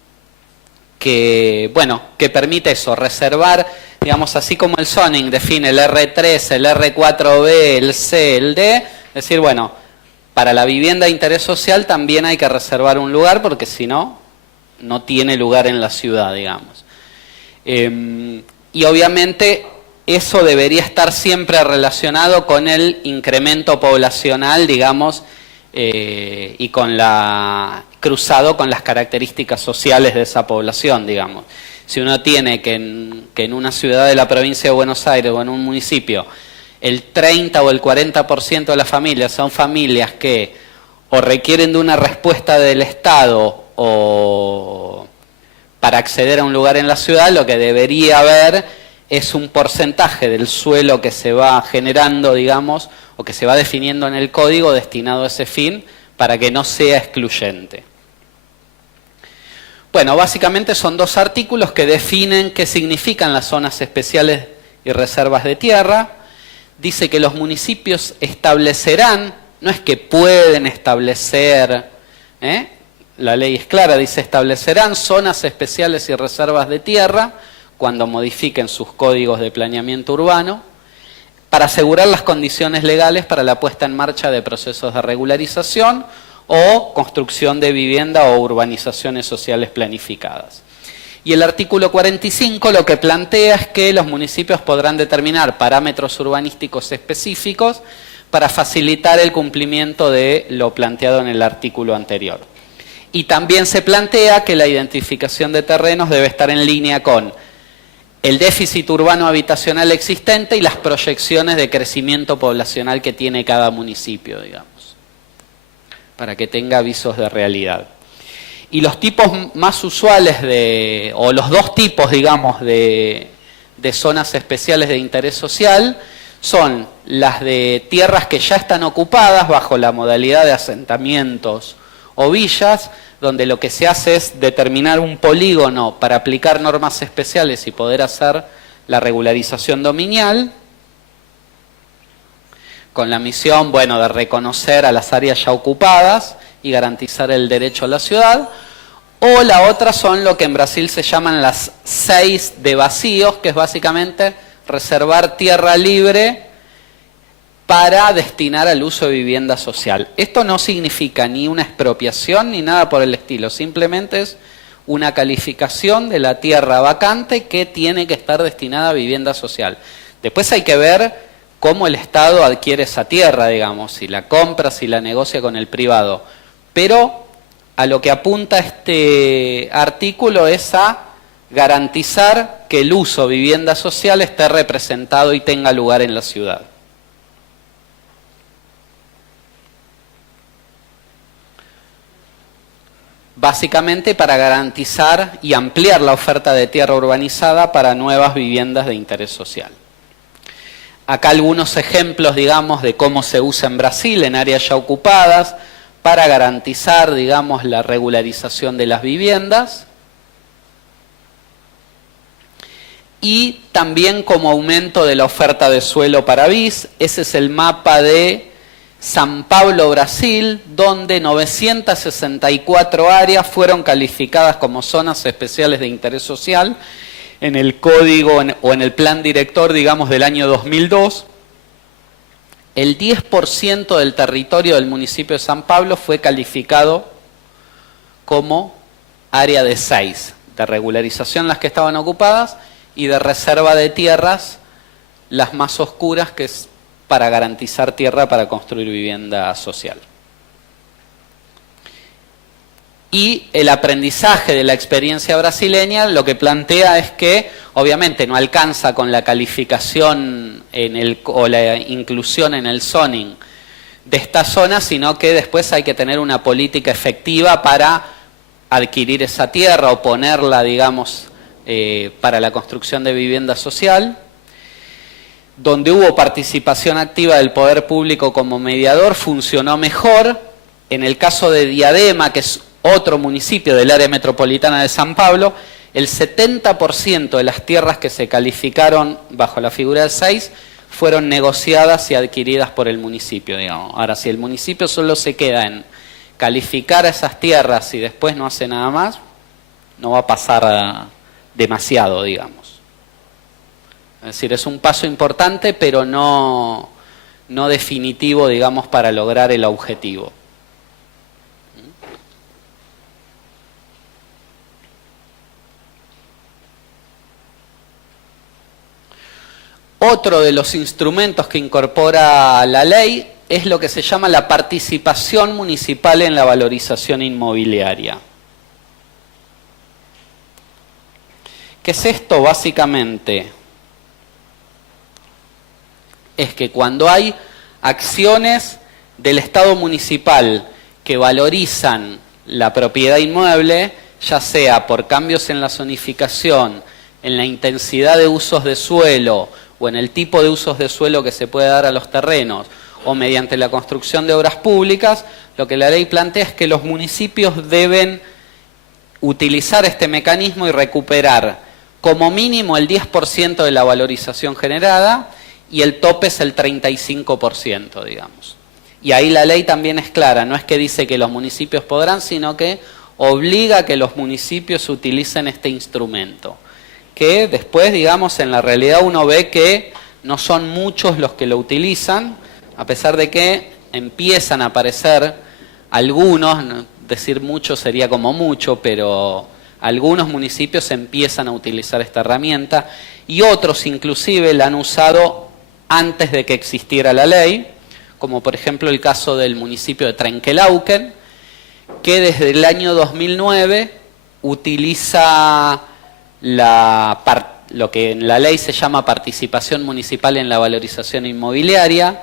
permite eso, reservar, digamos, así como el zoning define el R3, el R4B, el C, el D, es decir, bueno, para la vivienda de interés social también hay que reservar un lugar porque si no, no tiene lugar en la ciudad, digamos. Y obviamente eso debería estar siempre relacionado con el incremento poblacional, digamos, y cruzado con las características sociales de esa población, digamos. Si uno tiene que en una ciudad de la provincia de Buenos Aires o en un municipio el 30 o el 40% de las familias son familias que o requieren de una respuesta del Estado o para acceder a un lugar en la ciudad, lo que debería haber es un porcentaje del suelo que se va generando, digamos, o que se va definiendo en el código destinado a ese fin para que no sea excluyente. Bueno, básicamente son dos artículos que definen qué significan las zonas especiales y reservas de tierra. Dice que los municipios establecerán, no es que pueden establecer, la ley es clara, dice establecerán zonas especiales y reservas de tierra cuando modifiquen sus códigos de planeamiento urbano para asegurar las condiciones legales para la puesta en marcha de procesos de regularización o construcción de vivienda o urbanizaciones sociales planificadas. Y el artículo 45 lo que plantea es que los municipios podrán determinar parámetros urbanísticos específicos para facilitar el cumplimiento de lo planteado en el artículo anterior. Y también se plantea que la identificación de terrenos debe estar en línea con el déficit urbano habitacional existente y las proyecciones de crecimiento poblacional que tiene cada municipio, digamos, para que tenga avisos de realidad. Y los tipos más usuales o los dos tipos, digamos, de zonas especiales de interés social son las de tierras que ya están ocupadas bajo la modalidad de asentamientos o villas, donde lo que se hace es determinar un polígono para aplicar normas especiales y poder hacer la regularización dominial, con la misión, bueno, de reconocer a las áreas ya ocupadas y garantizar el derecho a la ciudad. O la otra son lo que en Brasil se llaman las 6 de vacíos, que es básicamente reservar tierra libre para destinar al uso de vivienda social. Esto no significa ni una expropiación ni nada por el estilo, simplemente es una calificación de la tierra vacante que tiene que estar destinada a vivienda social. Después hay que ver cómo el Estado adquiere esa tierra, digamos, si la compra, si la negocia con el privado. Pero a lo que apunta este artículo es a garantizar que el uso de vivienda social esté representado y tenga lugar en la ciudad. Básicamente para garantizar y ampliar la oferta de tierra urbanizada para nuevas viviendas de interés social. Acá algunos ejemplos, digamos, de cómo se usa en Brasil, en áreas ya ocupadas, para garantizar, digamos, la regularización de las viviendas. Y también como aumento de la oferta de suelo para BIS. Ese es el mapa de São Paulo, Brasil, donde 964 áreas fueron calificadas como zonas especiales de interés social en el código o en el plan director, digamos, del año 2002. El 10% del territorio del municipio de San Pablo fue calificado como área de 6, de regularización las que estaban ocupadas y de reserva de tierras las más oscuras, que es para garantizar tierra para construir vivienda social. Y el aprendizaje de la experiencia brasileña lo que plantea es que obviamente no alcanza con la calificación o la inclusión en el zoning de esta zona, sino que después hay que tener una política efectiva para adquirir esa tierra o ponerla, digamos, para la construcción de vivienda social. Donde hubo participación activa del poder público como mediador, funcionó mejor. En el caso de Diadema, que es otro municipio del área metropolitana de San Pablo, el 70% de las tierras que se calificaron bajo la figura del 6 fueron negociadas y adquiridas por el municipio, digamos. Ahora, si el municipio solo se queda en calificar esas tierras y después no hace nada más, no va a pasar demasiado, digamos. Es decir, es un paso importante, pero no definitivo, digamos, para lograr el objetivo. Otro de los instrumentos que incorpora la ley es lo que se llama la participación municipal en la valorización inmobiliaria. ¿Qué es esto? Básicamente es que cuando hay acciones del Estado municipal que valorizan la propiedad inmueble, ya sea por cambios en la zonificación, en la intensidad de usos de suelo o en el tipo de usos de suelo que se puede dar a los terrenos, o mediante la construcción de obras públicas, lo que la ley plantea es que los municipios deben utilizar este mecanismo y recuperar como mínimo el 10% de la valorización generada, y el tope es el 35%, digamos. Y ahí la ley también es clara, no es que dice que los municipios podrán, sino que obliga a que los municipios utilicen este instrumento. Que después, digamos, en la realidad uno ve que no son muchos los que lo utilizan, a pesar de que empiezan a aparecer algunos, decir mucho sería como mucho, pero algunos municipios empiezan a utilizar esta herramienta y otros inclusive la han usado antes de que existiera la ley, como por ejemplo el caso del municipio de Trenquelauquen, que desde el año 2009 utiliza lo que en la ley se llama participación municipal en la valorización inmobiliaria,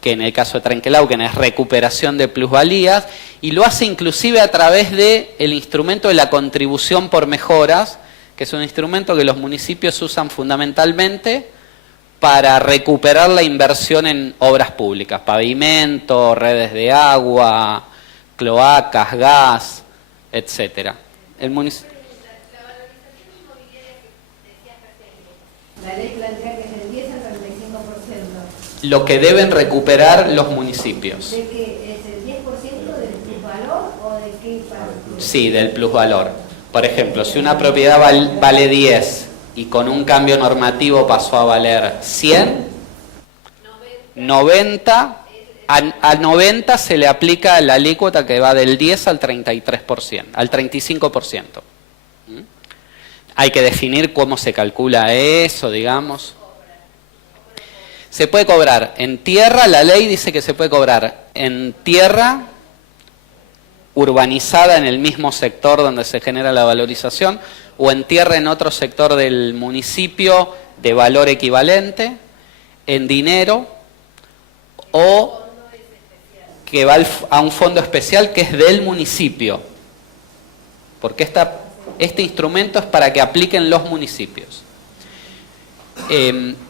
que en el caso de Trenquelauquen es recuperación de plusvalías, y lo hace inclusive a través del instrumento de la contribución por mejoras, que es un instrumento que los municipios usan fundamentalmente para recuperar la inversión en obras públicas, pavimento, redes de agua, cloacas, gas, etcétera. La valorización inmobiliaria que decías recién, la ley plantea que es del 10 al 35%. Lo que deben recuperar los municipios. ¿De qué? ¿Es el 10% del plusvalor o de qué parte? Sí, del plusvalor. Por ejemplo, si una propiedad vale 10 y con un cambio normativo pasó a valer 100, 90, a 90 se le aplica la alícuota que va del 10 al 33%, al 35%. Hay que definir cómo se calcula eso, digamos. Se puede cobrar en tierra, la ley dice que se puede cobrar en tierra urbanizada en el mismo sector donde se genera la valorización, o en tierra en otro sector del municipio de valor equivalente, en dinero, o que va a un fondo especial que es del municipio, porque este instrumento es para que apliquen los municipios.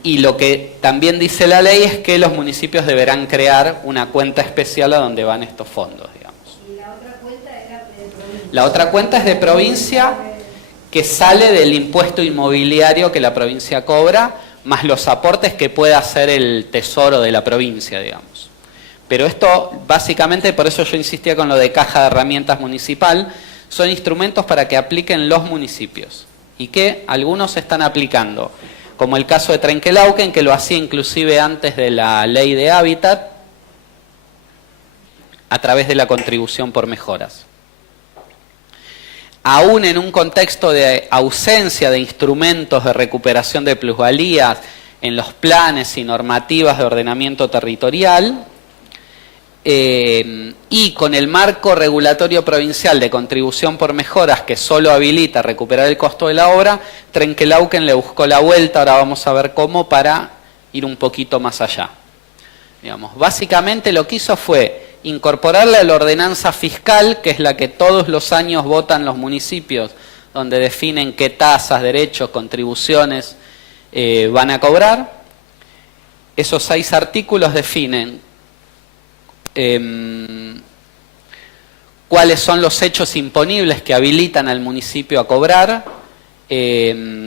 Y lo que también dice la ley es que los municipios deberán crear una cuenta especial a donde van estos fondos, digamos. ¿Y la otra cuenta era de provincia? La otra cuenta es de provincia, que sale del impuesto inmobiliario que la provincia cobra, más los aportes que pueda hacer el tesoro de la provincia, digamos. Pero esto, básicamente, por eso yo insistía con lo de caja de herramientas municipal, son instrumentos para que apliquen los municipios, y que algunos están aplicando, como el caso de Trenquelauquen, que lo hacía inclusive antes de la ley de hábitat, a través de la contribución por mejoras. Aún en un contexto de ausencia de instrumentos de recuperación de plusvalías en los planes y normativas de ordenamiento territorial, y con el marco regulatorio provincial de contribución por mejoras que solo habilita recuperar el costo de la obra, Trenquelauquen le buscó la vuelta, ahora vamos a ver cómo, para ir un poquito más allá. Digamos, básicamente lo que hizo fue incorporarle a la ordenanza fiscal, que es la que todos los años votan los municipios, donde definen qué tasas, derechos, contribuciones van a cobrar. Esos 6 artículos definen cuáles son los hechos imponibles que habilitan al municipio a cobrar,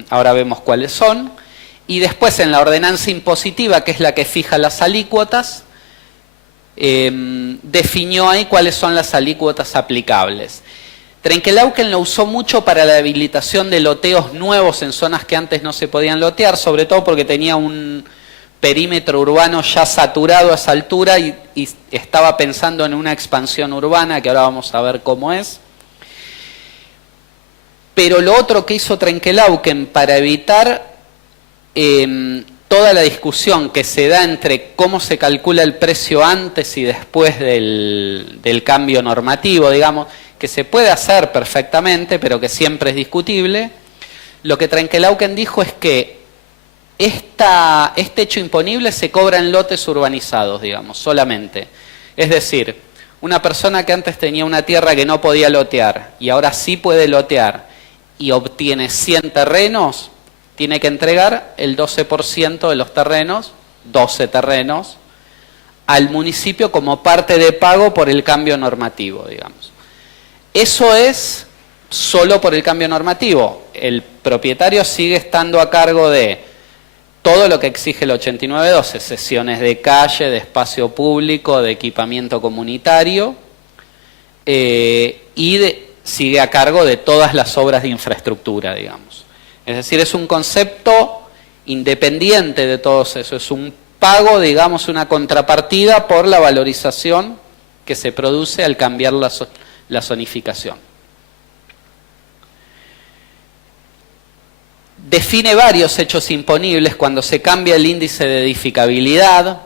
ahora vemos cuáles son, y después en la ordenanza impositiva, que es la que fija las alícuotas, definió ahí cuáles son las alícuotas aplicables. Trenquelauquen lo usó mucho para la habilitación de loteos nuevos en zonas que antes no se podían lotear, sobre todo porque tenía un perímetro urbano ya saturado a esa altura y estaba pensando en una expansión urbana, que ahora vamos a ver cómo es. Pero lo otro que hizo Trenquelauquen para evitar toda la discusión que se da entre cómo se calcula el precio antes y después del cambio normativo, digamos, que se puede hacer perfectamente, pero que siempre es discutible, lo que Trenkelauken dijo es que este hecho imponible se cobra en lotes urbanizados, digamos, solamente. Es decir, una persona que antes tenía una tierra que no podía lotear y ahora sí puede lotear y obtiene 100 terrenos, tiene que entregar el 12% de los terrenos, 12 terrenos, al municipio como parte de pago por el cambio normativo, digamos. Eso es solo por el cambio normativo. El propietario sigue estando a cargo de todo lo que exige el 8912, sesiones de calle, de espacio público, de equipamiento comunitario, sigue a cargo de todas las obras de infraestructura, digamos. Es decir, es un concepto independiente de todo eso, es un pago, digamos, una contrapartida por la valorización que se produce al cambiar la zonificación. Define varios hechos imponibles cuando se cambia el índice de edificabilidad,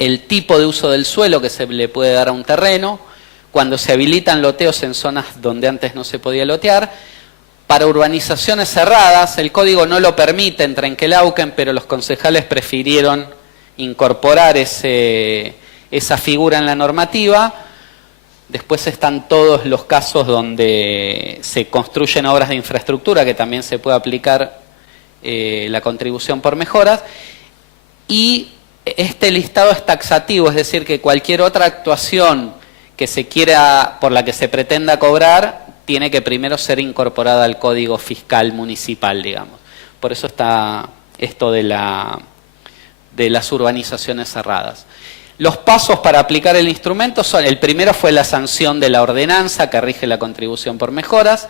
el tipo de uso del suelo que se le puede dar a un terreno, cuando se habilitan loteos en zonas donde antes no se podía lotear. Para urbanizaciones cerradas, el código no lo permite en Trenkelauken, pero los concejales prefirieron incorporar esa figura en la normativa. Después están todos los casos donde se construyen obras de infraestructura, que también se puede aplicar la contribución por mejoras. Y este listado es taxativo, es decir, que cualquier otra actuación que se quiera, por la que se pretenda cobrar, tiene que primero ser incorporada al Código Fiscal Municipal, digamos. Por eso está esto de las urbanizaciones cerradas. Los pasos para aplicar el instrumento son: el primero fue la sanción de la ordenanza que rige la contribución por mejoras.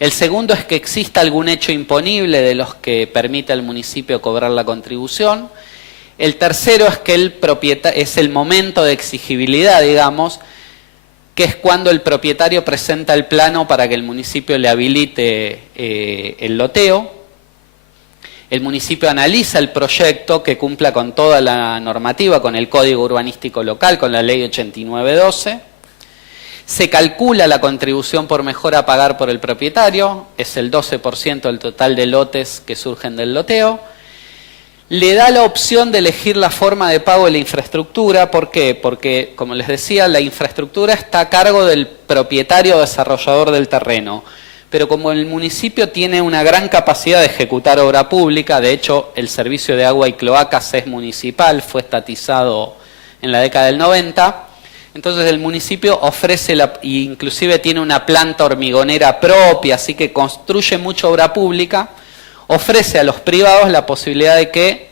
El segundo es que exista algún hecho imponible de los que permite al municipio cobrar la contribución. El tercero es que es el momento de exigibilidad, digamos, que es cuando el propietario presenta el plano para que el municipio le habilite el loteo. El municipio analiza el proyecto que cumpla con toda la normativa, con el Código Urbanístico Local, con la Ley 8912. Se calcula la contribución por mejora a pagar por el propietario, es el 12% del total de lotes que surgen del loteo. Le da la opción de elegir la forma de pago de la infraestructura. ¿Por qué? Porque, como les decía, la infraestructura está a cargo del propietario o desarrollador del terreno. Pero como el municipio tiene una gran capacidad de ejecutar obra pública, de hecho el servicio de agua y cloacas es municipal, fue estatizado en la década del 90, entonces el municipio ofrece, inclusive tiene una planta hormigonera propia, así que construye mucha obra pública, ofrece a los privados la posibilidad de que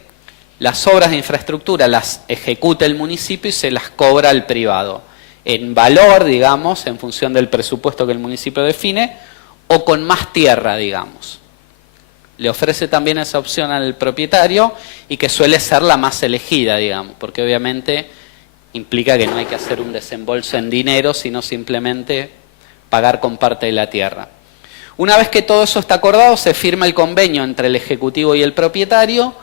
las obras de infraestructura las ejecute el municipio y se las cobra al privado, en valor, digamos, en función del presupuesto que el municipio define, o con más tierra, digamos. Le ofrece también esa opción al propietario y que suele ser la más elegida, digamos, porque obviamente implica que no hay que hacer un desembolso en dinero, sino simplemente pagar con parte de la tierra. Una vez que todo eso está acordado, se firma el convenio entre el Ejecutivo y el propietario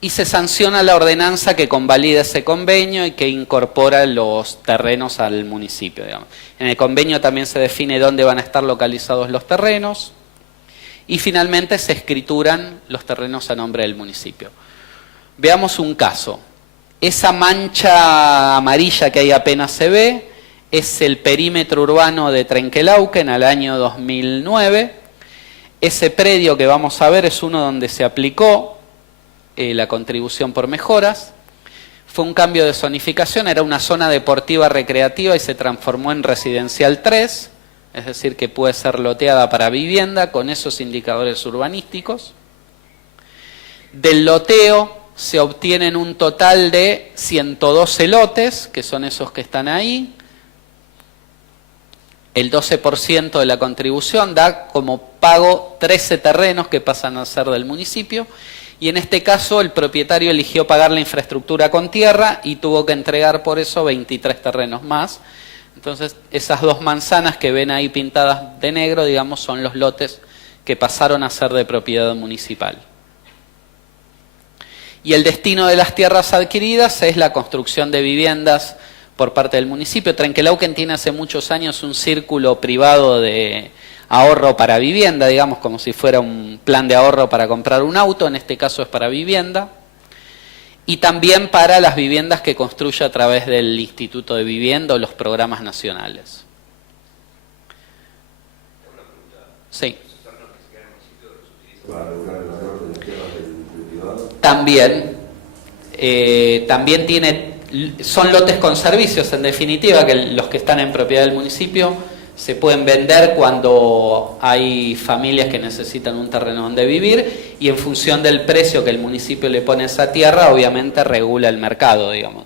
y se sanciona la ordenanza que convalida ese convenio y que incorpora los terrenos al municipio, digamos. En el convenio también se define dónde van a estar localizados los terrenos y finalmente se escrituran los terrenos a nombre del municipio. Veamos un caso. Esa mancha amarilla que ahí apenas se ve es el perímetro urbano de Trenkelauken al año 2009. Ese predio que vamos a ver es uno donde se aplicó la contribución por mejoras. Fue un cambio de zonificación, era una zona deportiva recreativa y se transformó en residencial 3, es decir, que puede ser loteada para vivienda con esos indicadores urbanísticos. Del loteo se obtienen un total de 112 lotes, que son esos que están ahí. El 12% de la contribución da como pago 13 terrenos que pasan a ser del municipio. Y en este caso el propietario eligió pagar la infraestructura con tierra y tuvo que entregar por eso 23 terrenos más. Entonces esas dos manzanas que ven ahí pintadas de negro, digamos, son los lotes que pasaron a ser de propiedad municipal. Y el destino de las tierras adquiridas es la construcción de viviendas por parte del municipio. Trenquelauquen tiene hace muchos años un círculo privado de ahorro para vivienda, digamos como si fuera un plan de ahorro para comprar un auto, en este caso es para vivienda. Y también para las viviendas que construye a través del Instituto de Vivienda o los programas nacionales. Sí. Para regular el valor de las tierras del privado. También son lotes con servicios, en definitiva, que los que están en propiedad del municipio se pueden vender cuando hay familias que necesitan un terreno donde vivir, y en función del precio que el municipio le pone a esa tierra, obviamente regula el mercado, digamos.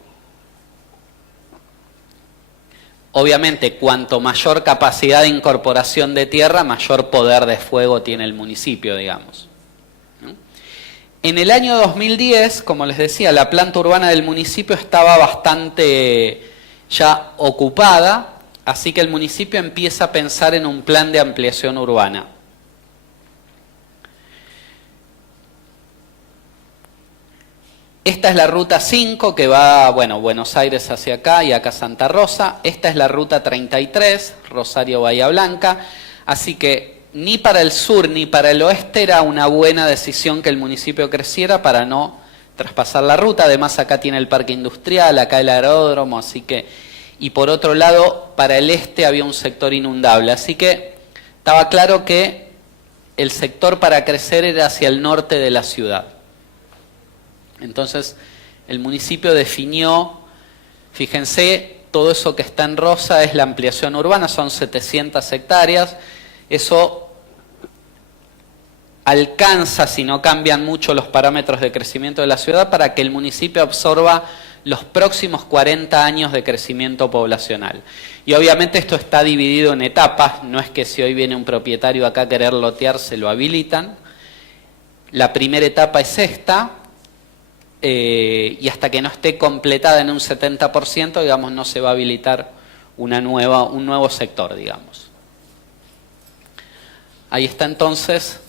Obviamente, cuanto mayor capacidad de incorporación de tierra, mayor poder de fuego tiene el municipio, digamos. ¿No? En el año 2010, como les decía, la planta urbana del municipio estaba bastante ya ocupada, así que el municipio empieza a pensar en un plan de ampliación urbana. Esta es la ruta 5 que va, bueno, Buenos Aires hacia acá y acá Santa Rosa. Esta es la ruta 33, Rosario Bahía Blanca. Así que ni para el sur ni para el oeste era una buena decisión que el municipio creciera para no traspasar la ruta. Además acá tiene el parque industrial, acá el aeródromo, así que... Y por otro lado, para el este había un sector inundable. Así que estaba claro que el sector para crecer era hacia el norte de la ciudad. Entonces, el municipio definió, fíjense, todo eso que está en rosa es la ampliación urbana, son 700 hectáreas. Eso alcanza, si no cambian mucho los parámetros de crecimiento de la ciudad, para que el municipio absorba los próximos 40 años de crecimiento poblacional. Y obviamente esto está dividido en etapas, no es que si hoy viene un propietario acá a querer lotear, se lo habilitan. La primera etapa es esta, y hasta que no esté completada en un 70%, digamos, no se va a habilitar un nuevo sector, digamos. Ahí está entonces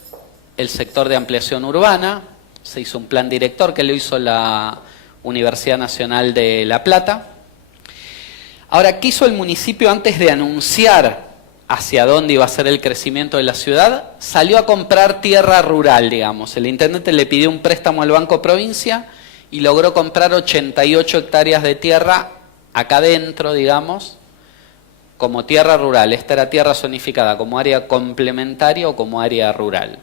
el sector de ampliación urbana. Se hizo un plan director que lo hizo la Universidad Nacional de La Plata. Ahora, ¿qué hizo el municipio antes de anunciar hacia dónde iba a ser el crecimiento de la ciudad? Salió a comprar tierra rural, digamos. El intendente le pidió un préstamo al Banco Provincia y logró comprar 88 hectáreas de tierra acá adentro, digamos, como tierra rural. Esta era tierra zonificada como área complementaria o como área rural.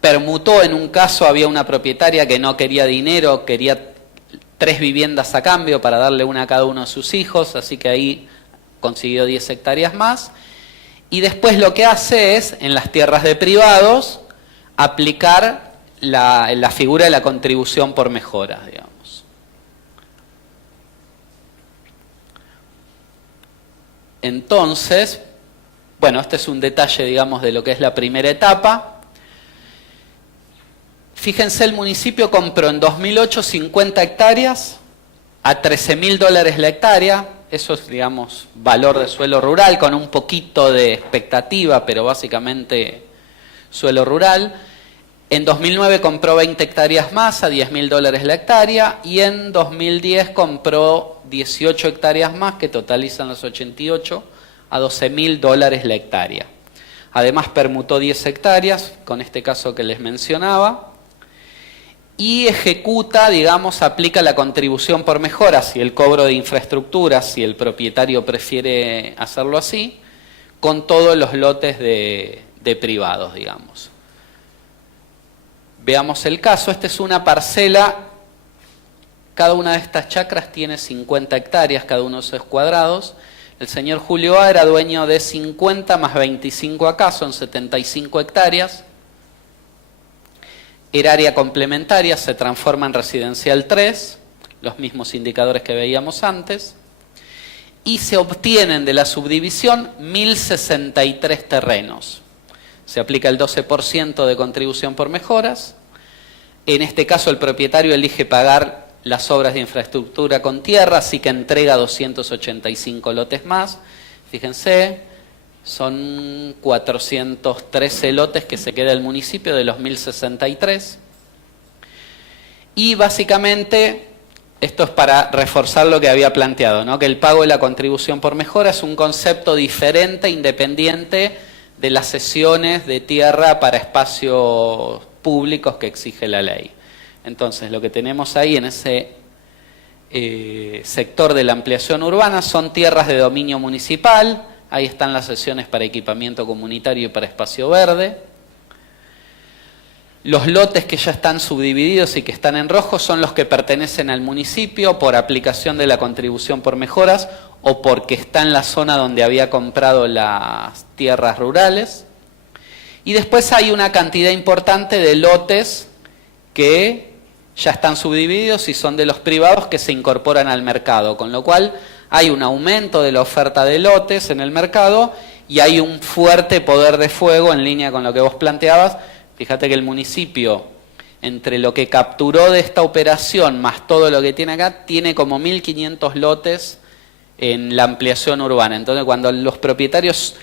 Permutó, en un caso había una propietaria que no quería dinero, quería 3 viviendas a cambio para darle una a cada uno de sus hijos, así que ahí consiguió 10 hectáreas más. Y después lo que hace es, en las tierras de privados, aplicar la figura de la contribución por mejoras, digamos. Entonces, bueno, este es un detalle, digamos, de lo que es la primera etapa. Fíjense, el municipio compró en 2008 50 hectáreas a $13.000 la hectárea. Eso es, digamos, valor de suelo rural con un poquito de expectativa, pero básicamente suelo rural. En 2009 compró 20 hectáreas más a $10.000 la hectárea y en 2010 compró 18 hectáreas más, que totalizan los 88, a $12.000 la hectárea. Además permutó 10 hectáreas, con este caso que les mencionaba, y ejecuta, digamos, aplica la contribución por mejoras y el cobro de infraestructura, si el propietario prefiere hacerlo así, con todos los lotes de privados, digamos. Veamos el caso. Esta es una parcela, cada una de estas chacras tiene 50 hectáreas, cada uno de esos cuadrados. El señor Julio A. era dueño de 50 más 25 acá, son 75 hectáreas. Era área complementaria, se transforma en residencial 3, los mismos indicadores que veíamos antes, y se obtienen de la subdivisión 1.063 terrenos. Se aplica el 12% de contribución por mejoras. En este caso el propietario elige pagar las obras de infraestructura con tierra, así que entrega 285 lotes más. Fíjense, son 413 lotes que se queda el municipio de los 1.063. Y básicamente, esto es para reforzar lo que había planteado, ¿no? Que el pago de la contribución por mejora es un concepto diferente, independiente de las cesiones de tierra para espacios públicos que exige la ley. Entonces, lo que tenemos ahí en ese sector de la ampliación urbana son tierras de dominio municipal. Ahí están las cesiones para equipamiento comunitario y para espacio verde. Los lotes que ya están subdivididos y que están en rojo son los que pertenecen al municipio por aplicación de la contribución por mejoras o porque está en la zona donde había comprado las tierras rurales. Y después hay una cantidad importante de lotes que ya están subdivididos y son de los privados que se incorporan al mercado, con lo cual hay un aumento de la oferta de lotes en el mercado y hay un fuerte poder de fuego en línea con lo que vos planteabas. Fíjate que el municipio, entre lo que capturó de esta operación más todo lo que tiene acá, tiene como 1.500 lotes en la ampliación urbana. Entonces, cuando los propietarios,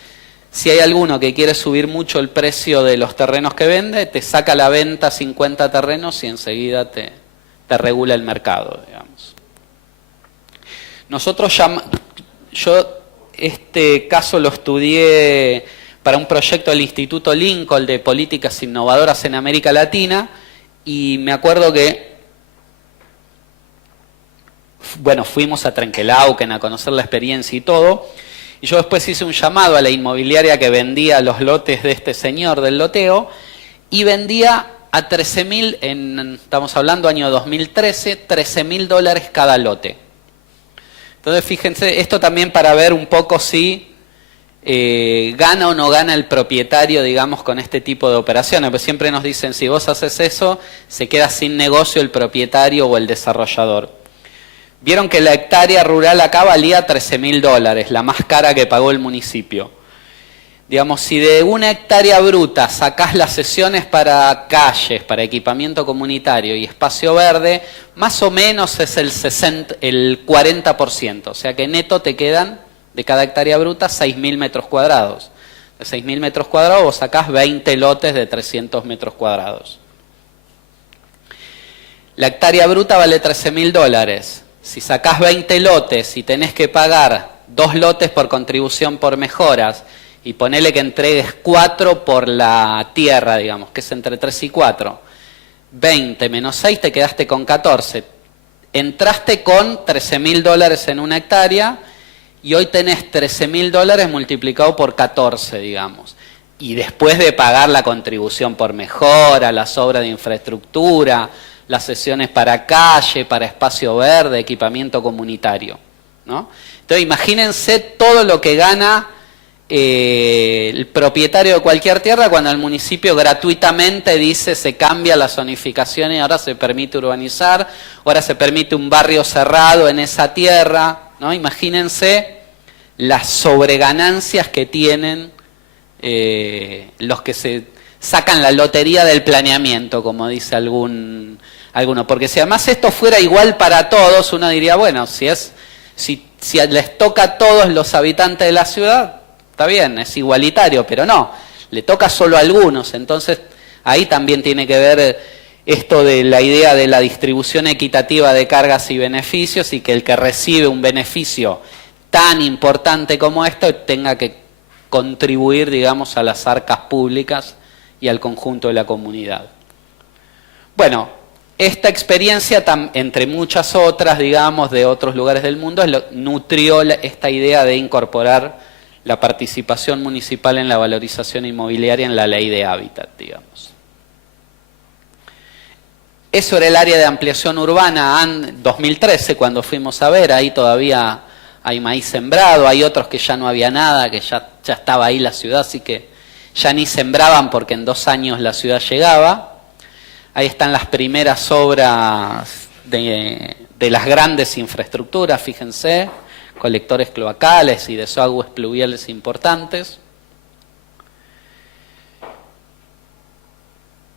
si hay alguno que quiere subir mucho el precio de los terrenos que vende, te saca a la venta 50 terrenos y enseguida te regula el mercado, digamos. Yo este caso lo estudié para un proyecto del Instituto Lincoln de Políticas Innovadoras en América Latina, y me acuerdo que, bueno, fuimos a Trenquelauquen a conocer la experiencia y todo, y yo después hice un llamado a la inmobiliaria que vendía los lotes de este señor del loteo, y vendía a 13.000, estamos hablando año 2013, $13.000 cada lote. Entonces, fíjense, esto también para ver un poco si gana o no gana el propietario, digamos, con este tipo de operaciones. Pues siempre nos dicen, si vos haces eso, se queda sin negocio el propietario o el desarrollador. Vieron que la hectárea rural acá valía $13.000, la más cara que pagó el municipio. Digamos, si de una hectárea bruta sacás las cesiones para calles, para equipamiento comunitario y espacio verde, más o menos es el 40%. O sea que neto te quedan de cada hectárea bruta 6.000 metros cuadrados. De 6.000 metros cuadrados vos sacás 20 lotes de 300 metros cuadrados. La hectárea bruta vale $13.000. Si sacás 20 lotes y tenés que pagar 2 lotes por contribución por mejoras y ponele que entregues 4 por la tierra, digamos, que es entre 3 y 4, 20 menos 6 te quedaste con 14. Entraste con $13.000 en una hectárea y hoy tenés $13.000 multiplicado por 14, digamos. Y después de pagar la contribución por mejora, las obras de infraestructura, las cesiones para calle, para espacio verde, equipamiento comunitario, ¿no? Entonces imagínense todo lo que gana el propietario de cualquier tierra cuando el municipio gratuitamente dice se cambia la zonificación y ahora se permite urbanizar, ahora se permite un barrio cerrado en esa tierra, ¿no? Imagínense las sobreganancias que tienen los que se sacan la lotería del planeamiento, como dice alguno. Porque si además esto fuera igual para todos, uno diría, bueno, si les toca a todos los habitantes de la ciudad, está bien, es igualitario, pero no, le toca solo a algunos. Entonces ahí también tiene que ver esto de la idea de la distribución equitativa de cargas y beneficios, y que el que recibe un beneficio tan importante como esto tenga que contribuir, digamos, a las arcas públicas y al conjunto de la comunidad. Bueno, esta experiencia, entre muchas otras, digamos, de otros lugares del mundo, nutrió esta idea de incorporar la participación municipal en la valorización inmobiliaria en la ley de hábitat, digamos. Eso era el área de ampliación urbana en 2013, cuando fuimos a ver, ahí todavía hay maíz sembrado, hay otros que ya no había nada, que ya estaba ahí la ciudad, así que ya ni sembraban porque en 2 años la ciudad llegaba. Ahí están las primeras obras de las grandes infraestructuras, fíjense, colectores cloacales y desagües pluviales importantes.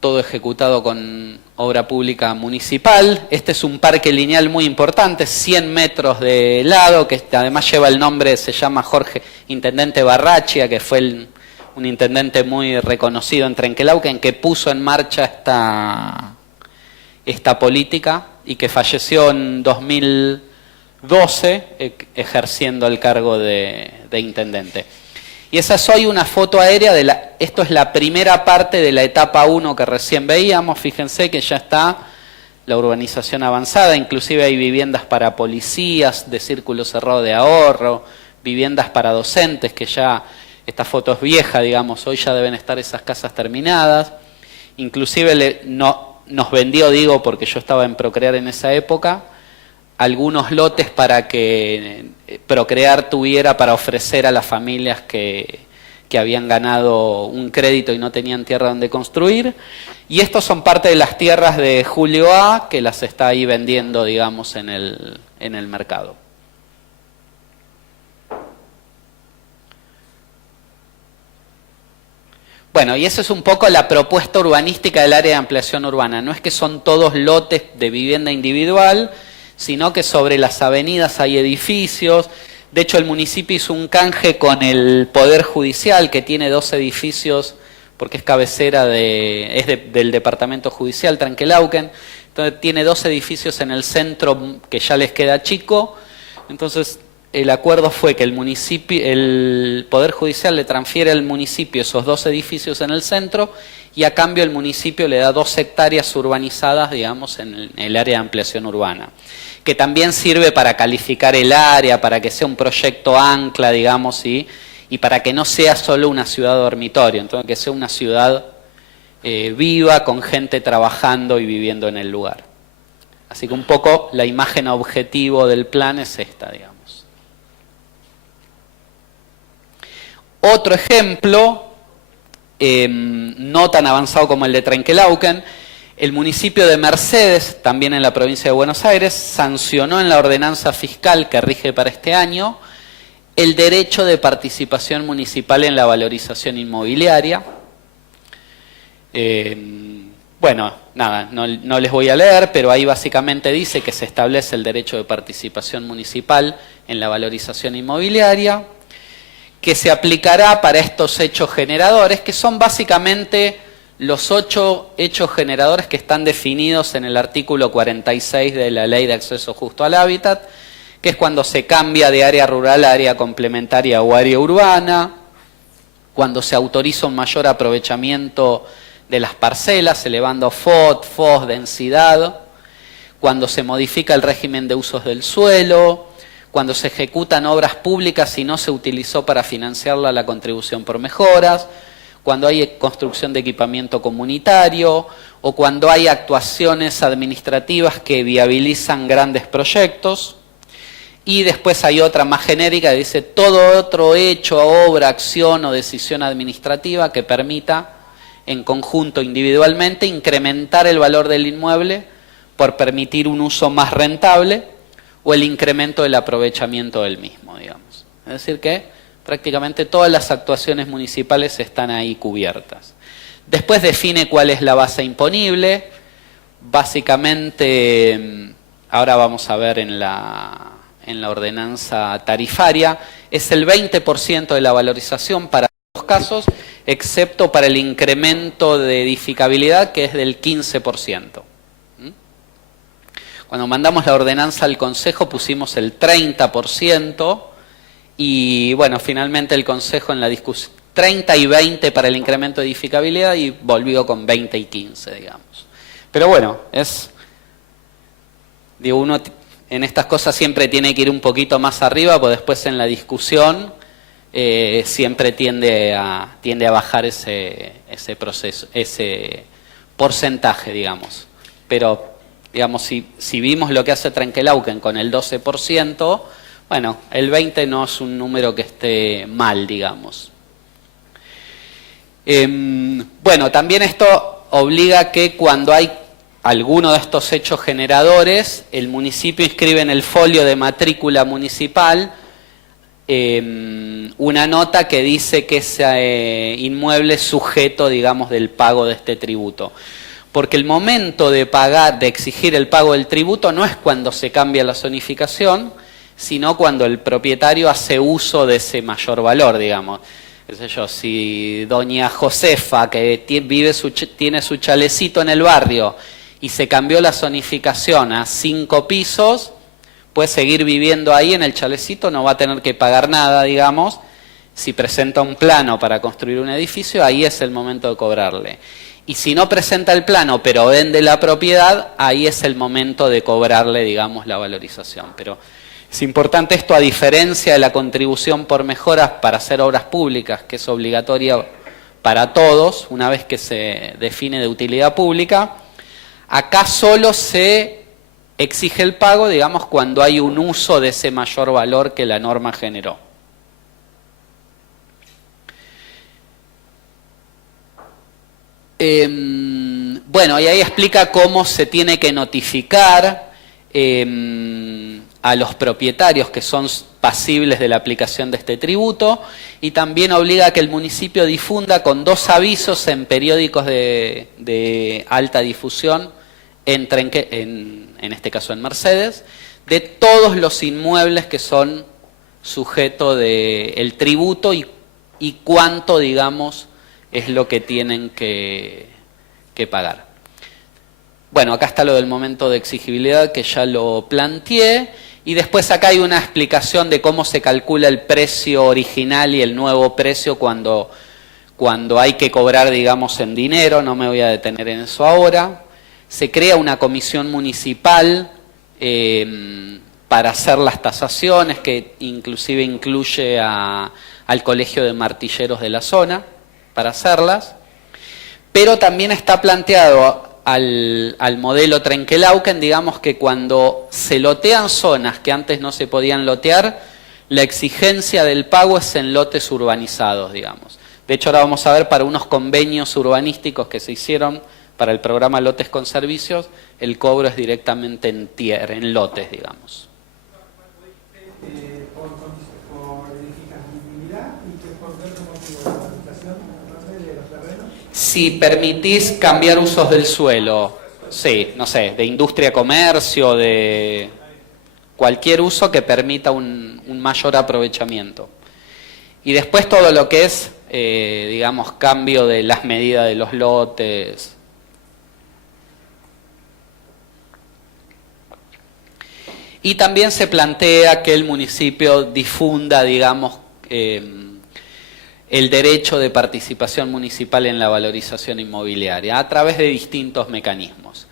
Todo ejecutado con obra pública municipal. Este es un parque lineal muy importante, 100 metros de lado, que además lleva el nombre, se llama Jorge Intendente Barrachia, que fue un intendente muy reconocido en Trenquelauquen, que puso en marcha esta política y que falleció en 2012 ejerciendo el cargo de intendente. Y esa es hoy una foto aérea esto es la primera parte de la etapa 1 que recién veíamos. Fíjense que ya está la urbanización avanzada, inclusive hay viviendas para policías de círculo cerrado de ahorro, viviendas para docentes, que ya, esta foto es vieja, digamos, hoy ya deben estar esas casas terminadas. Inclusive nos vendió, digo, porque yo estaba en Procrear en esa época, algunos lotes para que Procrear tuviera para ofrecer a las familias que habían ganado un crédito y no tenían tierra donde construir. Y estos son parte de las tierras de Julio A, que las está ahí vendiendo, digamos, en el mercado. Bueno, y esa es un poco la propuesta urbanística del área de ampliación urbana. No es que son todos lotes de vivienda individual, sino que sobre las avenidas hay edificios. De hecho, el municipio hizo un canje con el Poder Judicial, que tiene 2 edificios, porque es cabecera del Departamento Judicial, Trenquelauquen. Entonces, tiene 2 edificios en el centro que ya les queda chico. Entonces, el acuerdo fue que el Poder Judicial le transfiere al municipio esos 2 edificios en el centro y a cambio el municipio le da 2 hectáreas urbanizadas, digamos, en el área de ampliación urbana, que también sirve para calificar el área, para que sea un proyecto ancla, digamos, y para que no sea solo una ciudad dormitorio, entonces que sea una ciudad viva, con gente trabajando y viviendo en el lugar. Así que un poco la imagen objetivo del plan es esta, digamos. Otro ejemplo, no tan avanzado como el de Trenquelauquen, el municipio de Mercedes, también en la provincia de Buenos Aires, sancionó en la ordenanza fiscal que rige para este año el derecho de participación municipal en la valorización inmobiliaria. Bueno, nada, no les voy a leer, pero ahí básicamente dice que se establece el derecho de participación municipal en la valorización inmobiliaria, que se aplicará para estos hechos generadores, que son básicamente los 8 hechos generadores que están definidos en el artículo 46 de la Ley de Acceso Justo al Hábitat, que es cuando se cambia de área rural a área complementaria o área urbana, cuando se autoriza un mayor aprovechamiento de las parcelas, elevando FOS, densidad, cuando se modifica el régimen de usos del suelo, cuando se ejecutan obras públicas y no se utilizó para financiarla la contribución por mejoras, cuando hay construcción de equipamiento comunitario o cuando hay actuaciones administrativas que viabilizan grandes proyectos. Y después hay otra más genérica que dice todo otro hecho, obra, acción o decisión administrativa que permita en conjunto individualmente incrementar el valor del inmueble por permitir un uso más rentable o el incremento del aprovechamiento del mismo, digamos. Es decir que prácticamente todas las actuaciones municipales están ahí cubiertas. Después define cuál es la base imponible. Básicamente, ahora vamos a ver en la ordenanza tarifaria, es el 20% de la valorización para los casos, excepto para el incremento de edificabilidad, que es del 15%. Cuando mandamos la ordenanza al Consejo pusimos el 30%, y bueno, finalmente el Consejo en la discusión, 30 y 20 para el incremento de edificabilidad y volvió con 20 y 15, digamos. Pero bueno, uno en estas cosas siempre tiene que ir un poquito más arriba, porque después en la discusión siempre tiende a bajar ese proceso, ese porcentaje, digamos. Pero, digamos, si vimos lo que hace Trenquelauquen con el 12%, bueno, el 20 no es un número que esté mal, digamos. Bueno, también esto obliga que cuando hay alguno de estos hechos generadores, el municipio inscribe en el folio de matrícula municipal una nota que dice que ese inmueble es sujeto, digamos, del pago de este tributo. Porque el momento de pagar, de exigir el pago del tributo no es cuando se cambia la zonificación, sino cuando el propietario hace uso de ese mayor valor, digamos. Qué sé yo, si doña Josefa, que tiene su chalecito en el barrio y se cambió la zonificación a 5 pisos, puede seguir viviendo ahí en el chalecito, no va a tener que pagar nada, digamos. Si presenta un plano para construir un edificio, ahí es el momento de cobrarle. Y si no presenta el plano, pero vende la propiedad, ahí es el momento de cobrarle, digamos, la valorización. Pero es importante esto, a diferencia de la contribución por mejoras para hacer obras públicas, que es obligatoria para todos, una vez que se define de utilidad pública, acá solo se exige el pago, digamos, cuando hay un uso de ese mayor valor que la norma generó. Bueno, y ahí explica cómo se tiene que notificar a los propietarios que son pasibles de la aplicación de este tributo, y también obliga a que el municipio difunda con 2 avisos en periódicos de alta difusión, en este caso en Mercedes, de todos los inmuebles que son sujeto del tributo y cuánto, digamos, es lo que tienen que pagar. Bueno, acá está lo del momento de exigibilidad que ya lo planteé, y después acá hay una explicación de cómo se calcula el precio original y el nuevo precio cuando hay que cobrar, digamos, en dinero. No me voy a detener en eso ahora. Se crea una comisión municipal para hacer las tasaciones, que inclusive incluye al Colegio de Martilleros de la zona para hacerlas, pero también está planteado al modelo Trenkelauken, digamos, que cuando se lotean zonas que antes no se podían lotear, la exigencia del pago es en lotes urbanizados, digamos. De hecho, ahora vamos a ver para unos convenios urbanísticos que se hicieron para el programa Lotes con Servicios, el cobro es directamente en tierra, en lotes, digamos. Por edificabilidad y que por otro motivo de la habitación de los terrenos. Si permitís cambiar usos del suelo, sí, no sé, de industria, comercio, de cualquier uso que permita un mayor aprovechamiento. Y después todo lo que es, digamos, cambio de las medidas de los lotes. Y también se plantea que el municipio difunda, digamos, el derecho de participación municipal en la valorización inmobiliaria a través de distintos mecanismos.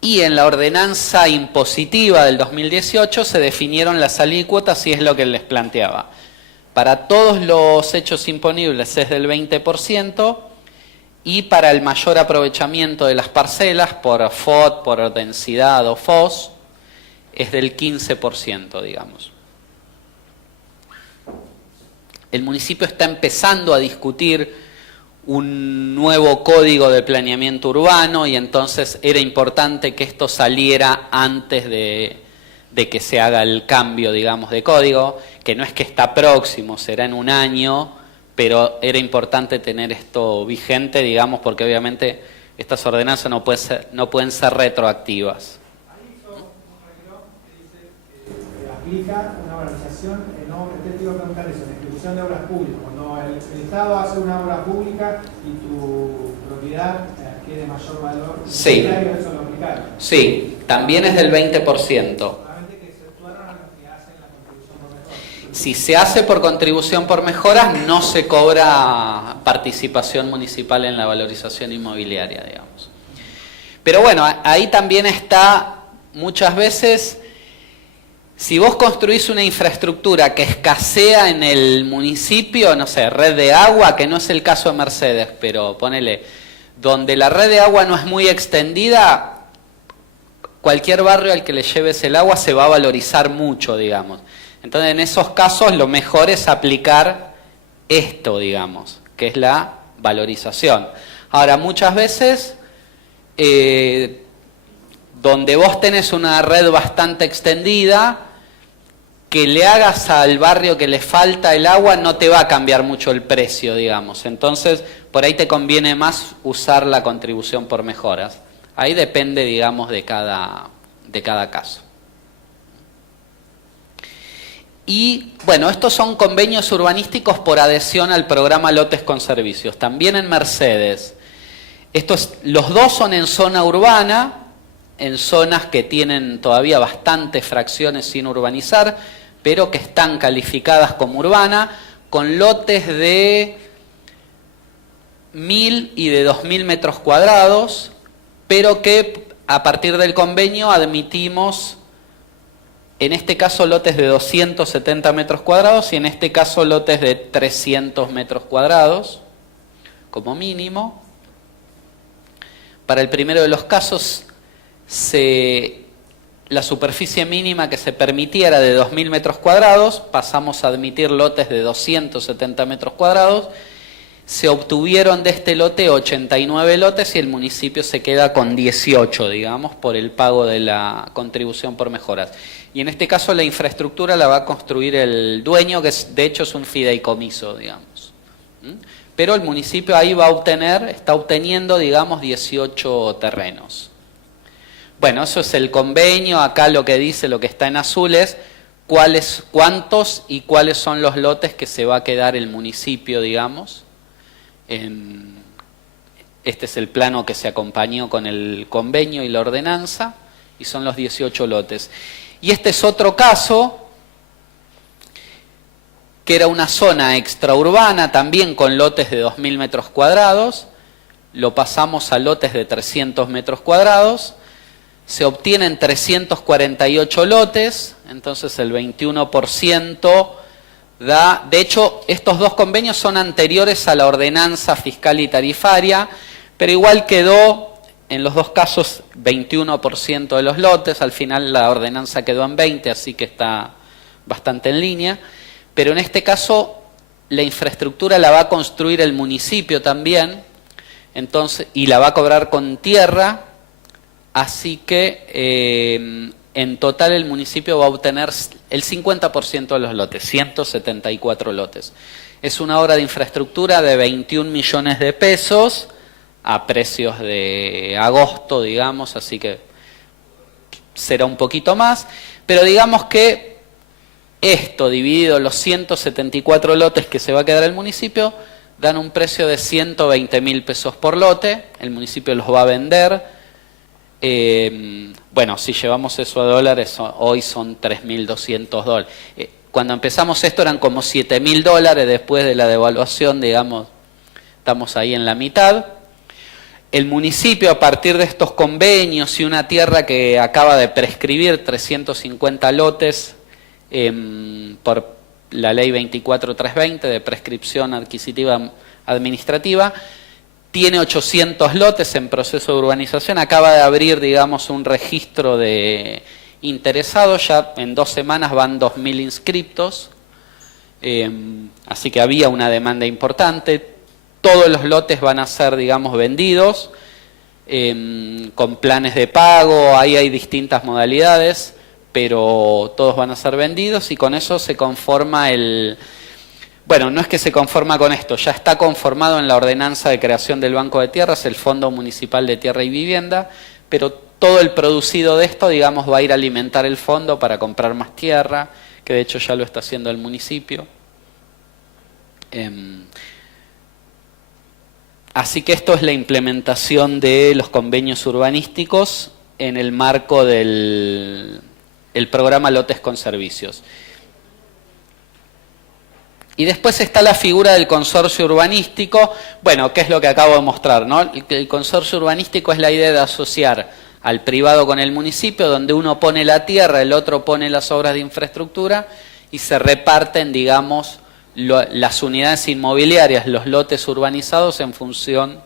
Y en la ordenanza impositiva del 2018 se definieron las alícuotas y es lo que les planteaba. Para todos los hechos imponibles es del 20% y para el mayor aprovechamiento de las parcelas por FOT, por densidad o FOS, es del 15%, digamos. El municipio está empezando a discutir un nuevo código de planeamiento urbano y entonces era importante que esto saliera antes de que se haga el cambio, digamos, de código, que no es que está próximo, será en un año, pero era importante tener esto vigente, digamos, porque obviamente estas ordenanzas no pueden ser retroactivas. Aplica una valorización en obras. Te iba a preguntar eso, en ejecución de obras públicas. Cuando el Estado hace una obra pública y tu propiedad adquiere mayor valor, sí. Eso lo aplicaron. Sí, también es del 20%. Solamente que exceptuaron a los que hacen la contribución por mejoras. Si se hace por contribución por mejoras, no se cobra participación municipal en la valorización inmobiliaria, digamos. Pero bueno, ahí también está muchas veces. Si vos construís una infraestructura que escasea en el municipio, no sé, red de agua, que no es el caso de Mercedes, pero ponele, donde la red de agua no es muy extendida, cualquier barrio al que le lleves el agua se va a valorizar mucho, digamos. Entonces, en esos casos, lo mejor es aplicar esto, digamos, que es la valorización. Ahora, muchas veces, donde vos tenés una red bastante extendida, que le hagas al barrio que le falta el agua no te va a cambiar mucho el precio, digamos. Entonces, por ahí te conviene más usar la contribución por mejoras. Ahí depende, digamos, de cada caso. Y, bueno, estos son convenios urbanísticos por adhesión al programa Lotes con Servicios. También en Mercedes. Los dos son en zona urbana, en zonas que tienen todavía bastantes fracciones sin urbanizar, pero que están calificadas como urbana, con lotes de 1.000 y de 2.000 metros cuadrados, pero que a partir del convenio admitimos, en este caso, lotes de 270 metros cuadrados y en este caso lotes de 300 metros cuadrados, como mínimo. Para el primero de los casos, la superficie mínima que se permitía era de 2.000 metros cuadrados, pasamos a admitir lotes de 270 metros cuadrados, se obtuvieron de este lote 89 lotes y el municipio se queda con 18, digamos, por el pago de la contribución por mejoras. Y en este caso la infraestructura la va a construir el dueño, que de hecho es un fideicomiso, digamos. Pero el municipio ahí está obteniendo, digamos, 18 terrenos. Bueno, eso es el convenio. Acá lo que dice, lo que está en azul es cuántos y cuáles son los lotes que se va a quedar el municipio, digamos. Este es el plano que se acompañó con el convenio y la ordenanza, y son los 18 lotes. Y este es otro caso, que era una zona extraurbana, también con lotes de 2.000 metros cuadrados, lo pasamos a lotes de 300 metros cuadrados, se obtienen 348 lotes, entonces el 21% da... De hecho, estos dos convenios son anteriores a la ordenanza fiscal y tarifaria, pero igual quedó, en los dos casos, 21% de los lotes, al final la ordenanza quedó en 20, así que está bastante en línea. Pero en este caso la infraestructura la va a construir el municipio también, entonces, y la va a cobrar con tierra, así que en total el municipio va a obtener el 50% de los lotes, 174 lotes. Es una obra de infraestructura de 21 millones de pesos a precios de agosto, digamos, así que será un poquito más, pero digamos que esto dividido los 174 lotes que se va a quedar el municipio, dan un precio de 120.000 pesos por lote, el municipio los va a vender. Bueno, si llevamos eso a dólares, hoy son 3.200 dólares. Cuando empezamos esto eran como 7.000 dólares, después de la devaluación, digamos, estamos ahí en la mitad. El municipio, a partir de estos convenios y una tierra que acaba de prescribir 350 lotes, por la ley 24320 de prescripción adquisitiva administrativa, tiene 800 lotes en proceso de urbanización, acaba de abrir, digamos, un registro de interesados, ya en 2 semanas van 2.000 inscriptos, así que había una demanda importante. Todos los lotes van a ser, digamos, vendidos, con planes de pago, ahí hay distintas modalidades, pero todos van a ser vendidos y con eso se conforma el... Bueno, no es que se conforma con esto, ya está conformado en la ordenanza de creación del Banco de Tierras, el Fondo Municipal de Tierra y Vivienda, pero todo el producido de esto, digamos, va a ir a alimentar el fondo para comprar más tierra, que de hecho ya lo está haciendo el municipio. Así que esto es la implementación de los convenios urbanísticos en el marco del programa Lotes con Servicios. Y después está la figura del consorcio urbanístico, bueno, que es lo que acabo de mostrar, ¿no? El consorcio urbanístico es la idea de asociar al privado con el municipio, donde uno pone la tierra, el otro pone las obras de infraestructura y se reparten, digamos, las unidades inmobiliarias, los lotes urbanizados en función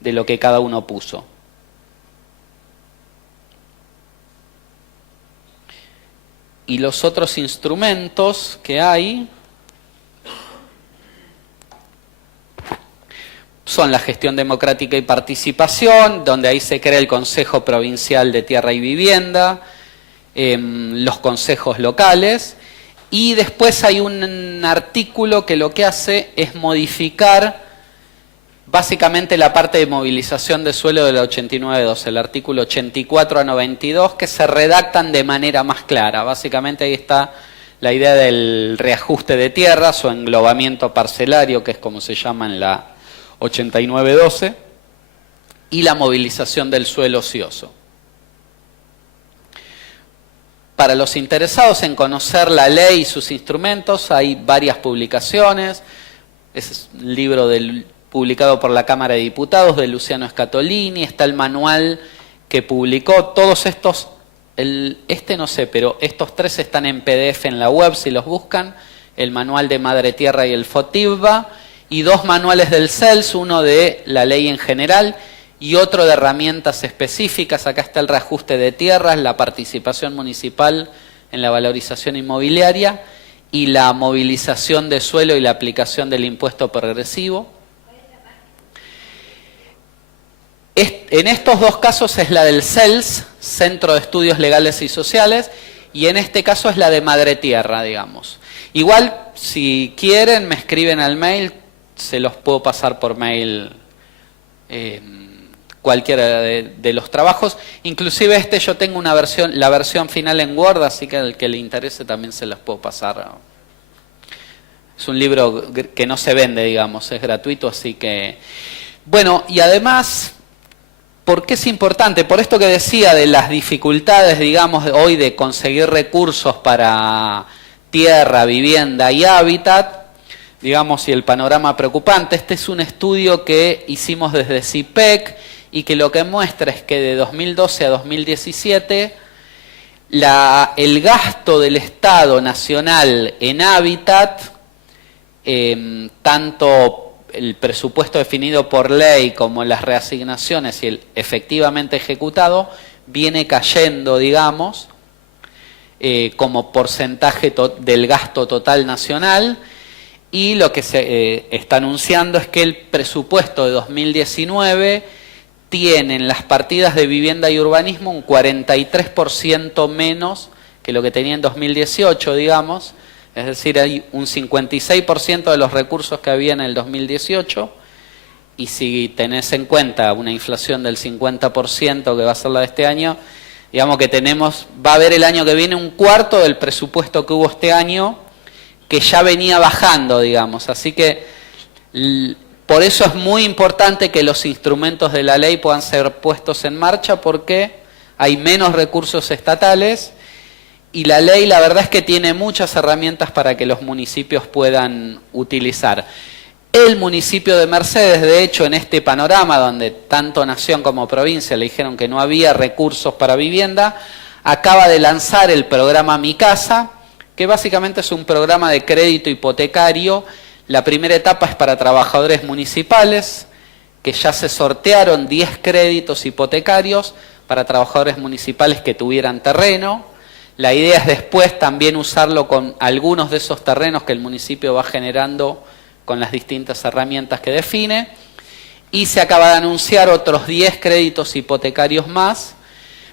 de lo que cada uno puso. Y los otros instrumentos que hay son la gestión democrática y participación, donde ahí se crea el Consejo Provincial de Tierra y Vivienda, los consejos locales, y después hay un artículo que lo que hace es modificar básicamente la parte de movilización de suelo de la 89.2, el artículo 84 a 92, que se redactan de manera más clara. Básicamente ahí está la idea del reajuste de tierras o englobamiento parcelario, que es como se llama en la 89.12, y la movilización del suelo ocioso. para los interesados en conocer la ley y sus instrumentos, hay varias publicaciones. Es un libro publicado por la Cámara de Diputados de Luciano Scatolini, está el manual que publicó. Todos estos, no sé, pero estos 3 están en PDF en la web si los buscan, el manual de Madre Tierra y el FOTIVBA, y 2 manuales del CELS, uno de la ley en general y otro de herramientas específicas. Acá está el reajuste de tierras, la participación municipal en la valorización inmobiliaria y la movilización de suelo y la aplicación del impuesto progresivo. En estos 2 casos es la del CELS, Centro de Estudios Legales y Sociales, y en este caso es la de Madre Tierra, digamos. Igual, si quieren, me escriben al mail, se los puedo pasar por mail cualquiera de los trabajos. Inclusive yo tengo una versión, la versión final en Word, así que al que le interese también se los puedo pasar. Es un libro que no se vende, digamos, es gratuito, así que... Bueno, y además, ¿por qué es importante? Por esto que decía de las dificultades, digamos, hoy de conseguir recursos para tierra, vivienda y hábitat, digamos, y el panorama preocupante. Este es un estudio que hicimos desde CIPEC y que lo que muestra es que de 2012 a 2017 el gasto del Estado nacional en hábitat, tanto el presupuesto definido por ley como las reasignaciones y el efectivamente ejecutado, viene cayendo, digamos, como porcentaje del gasto total nacional. Y lo que se está anunciando es que el presupuesto de 2019 tiene en las partidas de vivienda y urbanismo un 43% menos que lo que tenía en 2018, digamos. Es decir, hay un 56% de los recursos que había en el 2018. Y si tenés en cuenta una inflación del 50% que va a ser la de este año, digamos que va a haber el año que viene un cuarto del presupuesto que hubo este año, que ya venía bajando, digamos. Así que por eso es muy importante que los instrumentos de la ley puedan ser puestos en marcha, porque hay menos recursos estatales y la ley, la verdad es que tiene muchas herramientas para que los municipios puedan utilizar. El municipio de Mercedes, de hecho, en este panorama donde tanto nación como provincia le dijeron que no había recursos para vivienda, acaba de lanzar el programa Mi Casa, que básicamente es un programa de crédito hipotecario. La primera etapa es para trabajadores municipales, que ya se sortearon 10 créditos hipotecarios para trabajadores municipales que tuvieran terreno. La idea es después también usarlo con algunos de esos terrenos que el municipio va generando con las distintas herramientas que define. Y se acaba de anunciar otros 10 créditos hipotecarios más.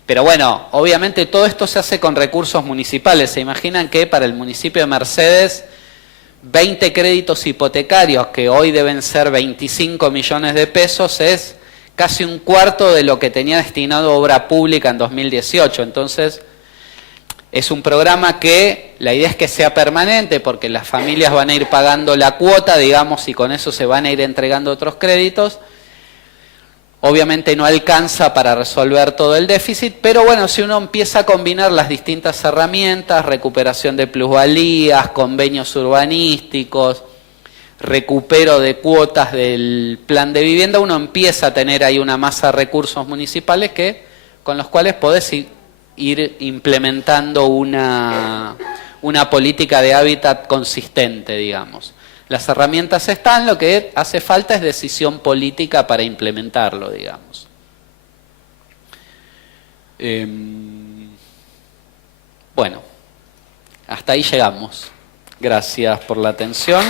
Pero bueno, obviamente todo esto se hace con recursos municipales. Se imaginan que para el municipio de Mercedes, 20 créditos hipotecarios, que hoy deben ser 25 millones de pesos, es casi un cuarto de lo que tenía destinado a obra pública en 2018. Entonces, es un programa que la idea es que sea permanente, porque las familias van a ir pagando la cuota, digamos, y con eso se van a ir entregando otros créditos. Obviamente no alcanza para resolver todo el déficit, pero bueno, si uno empieza a combinar las distintas herramientas, recuperación de plusvalías, convenios urbanísticos, recupero de cuotas del plan de vivienda, uno empieza a tener ahí una masa de recursos municipales con los cuales podés ir implementando una política de hábitat consistente, digamos. Las herramientas están, lo que hace falta es decisión política para implementarlo, digamos. Bueno, hasta ahí llegamos. Gracias por la atención.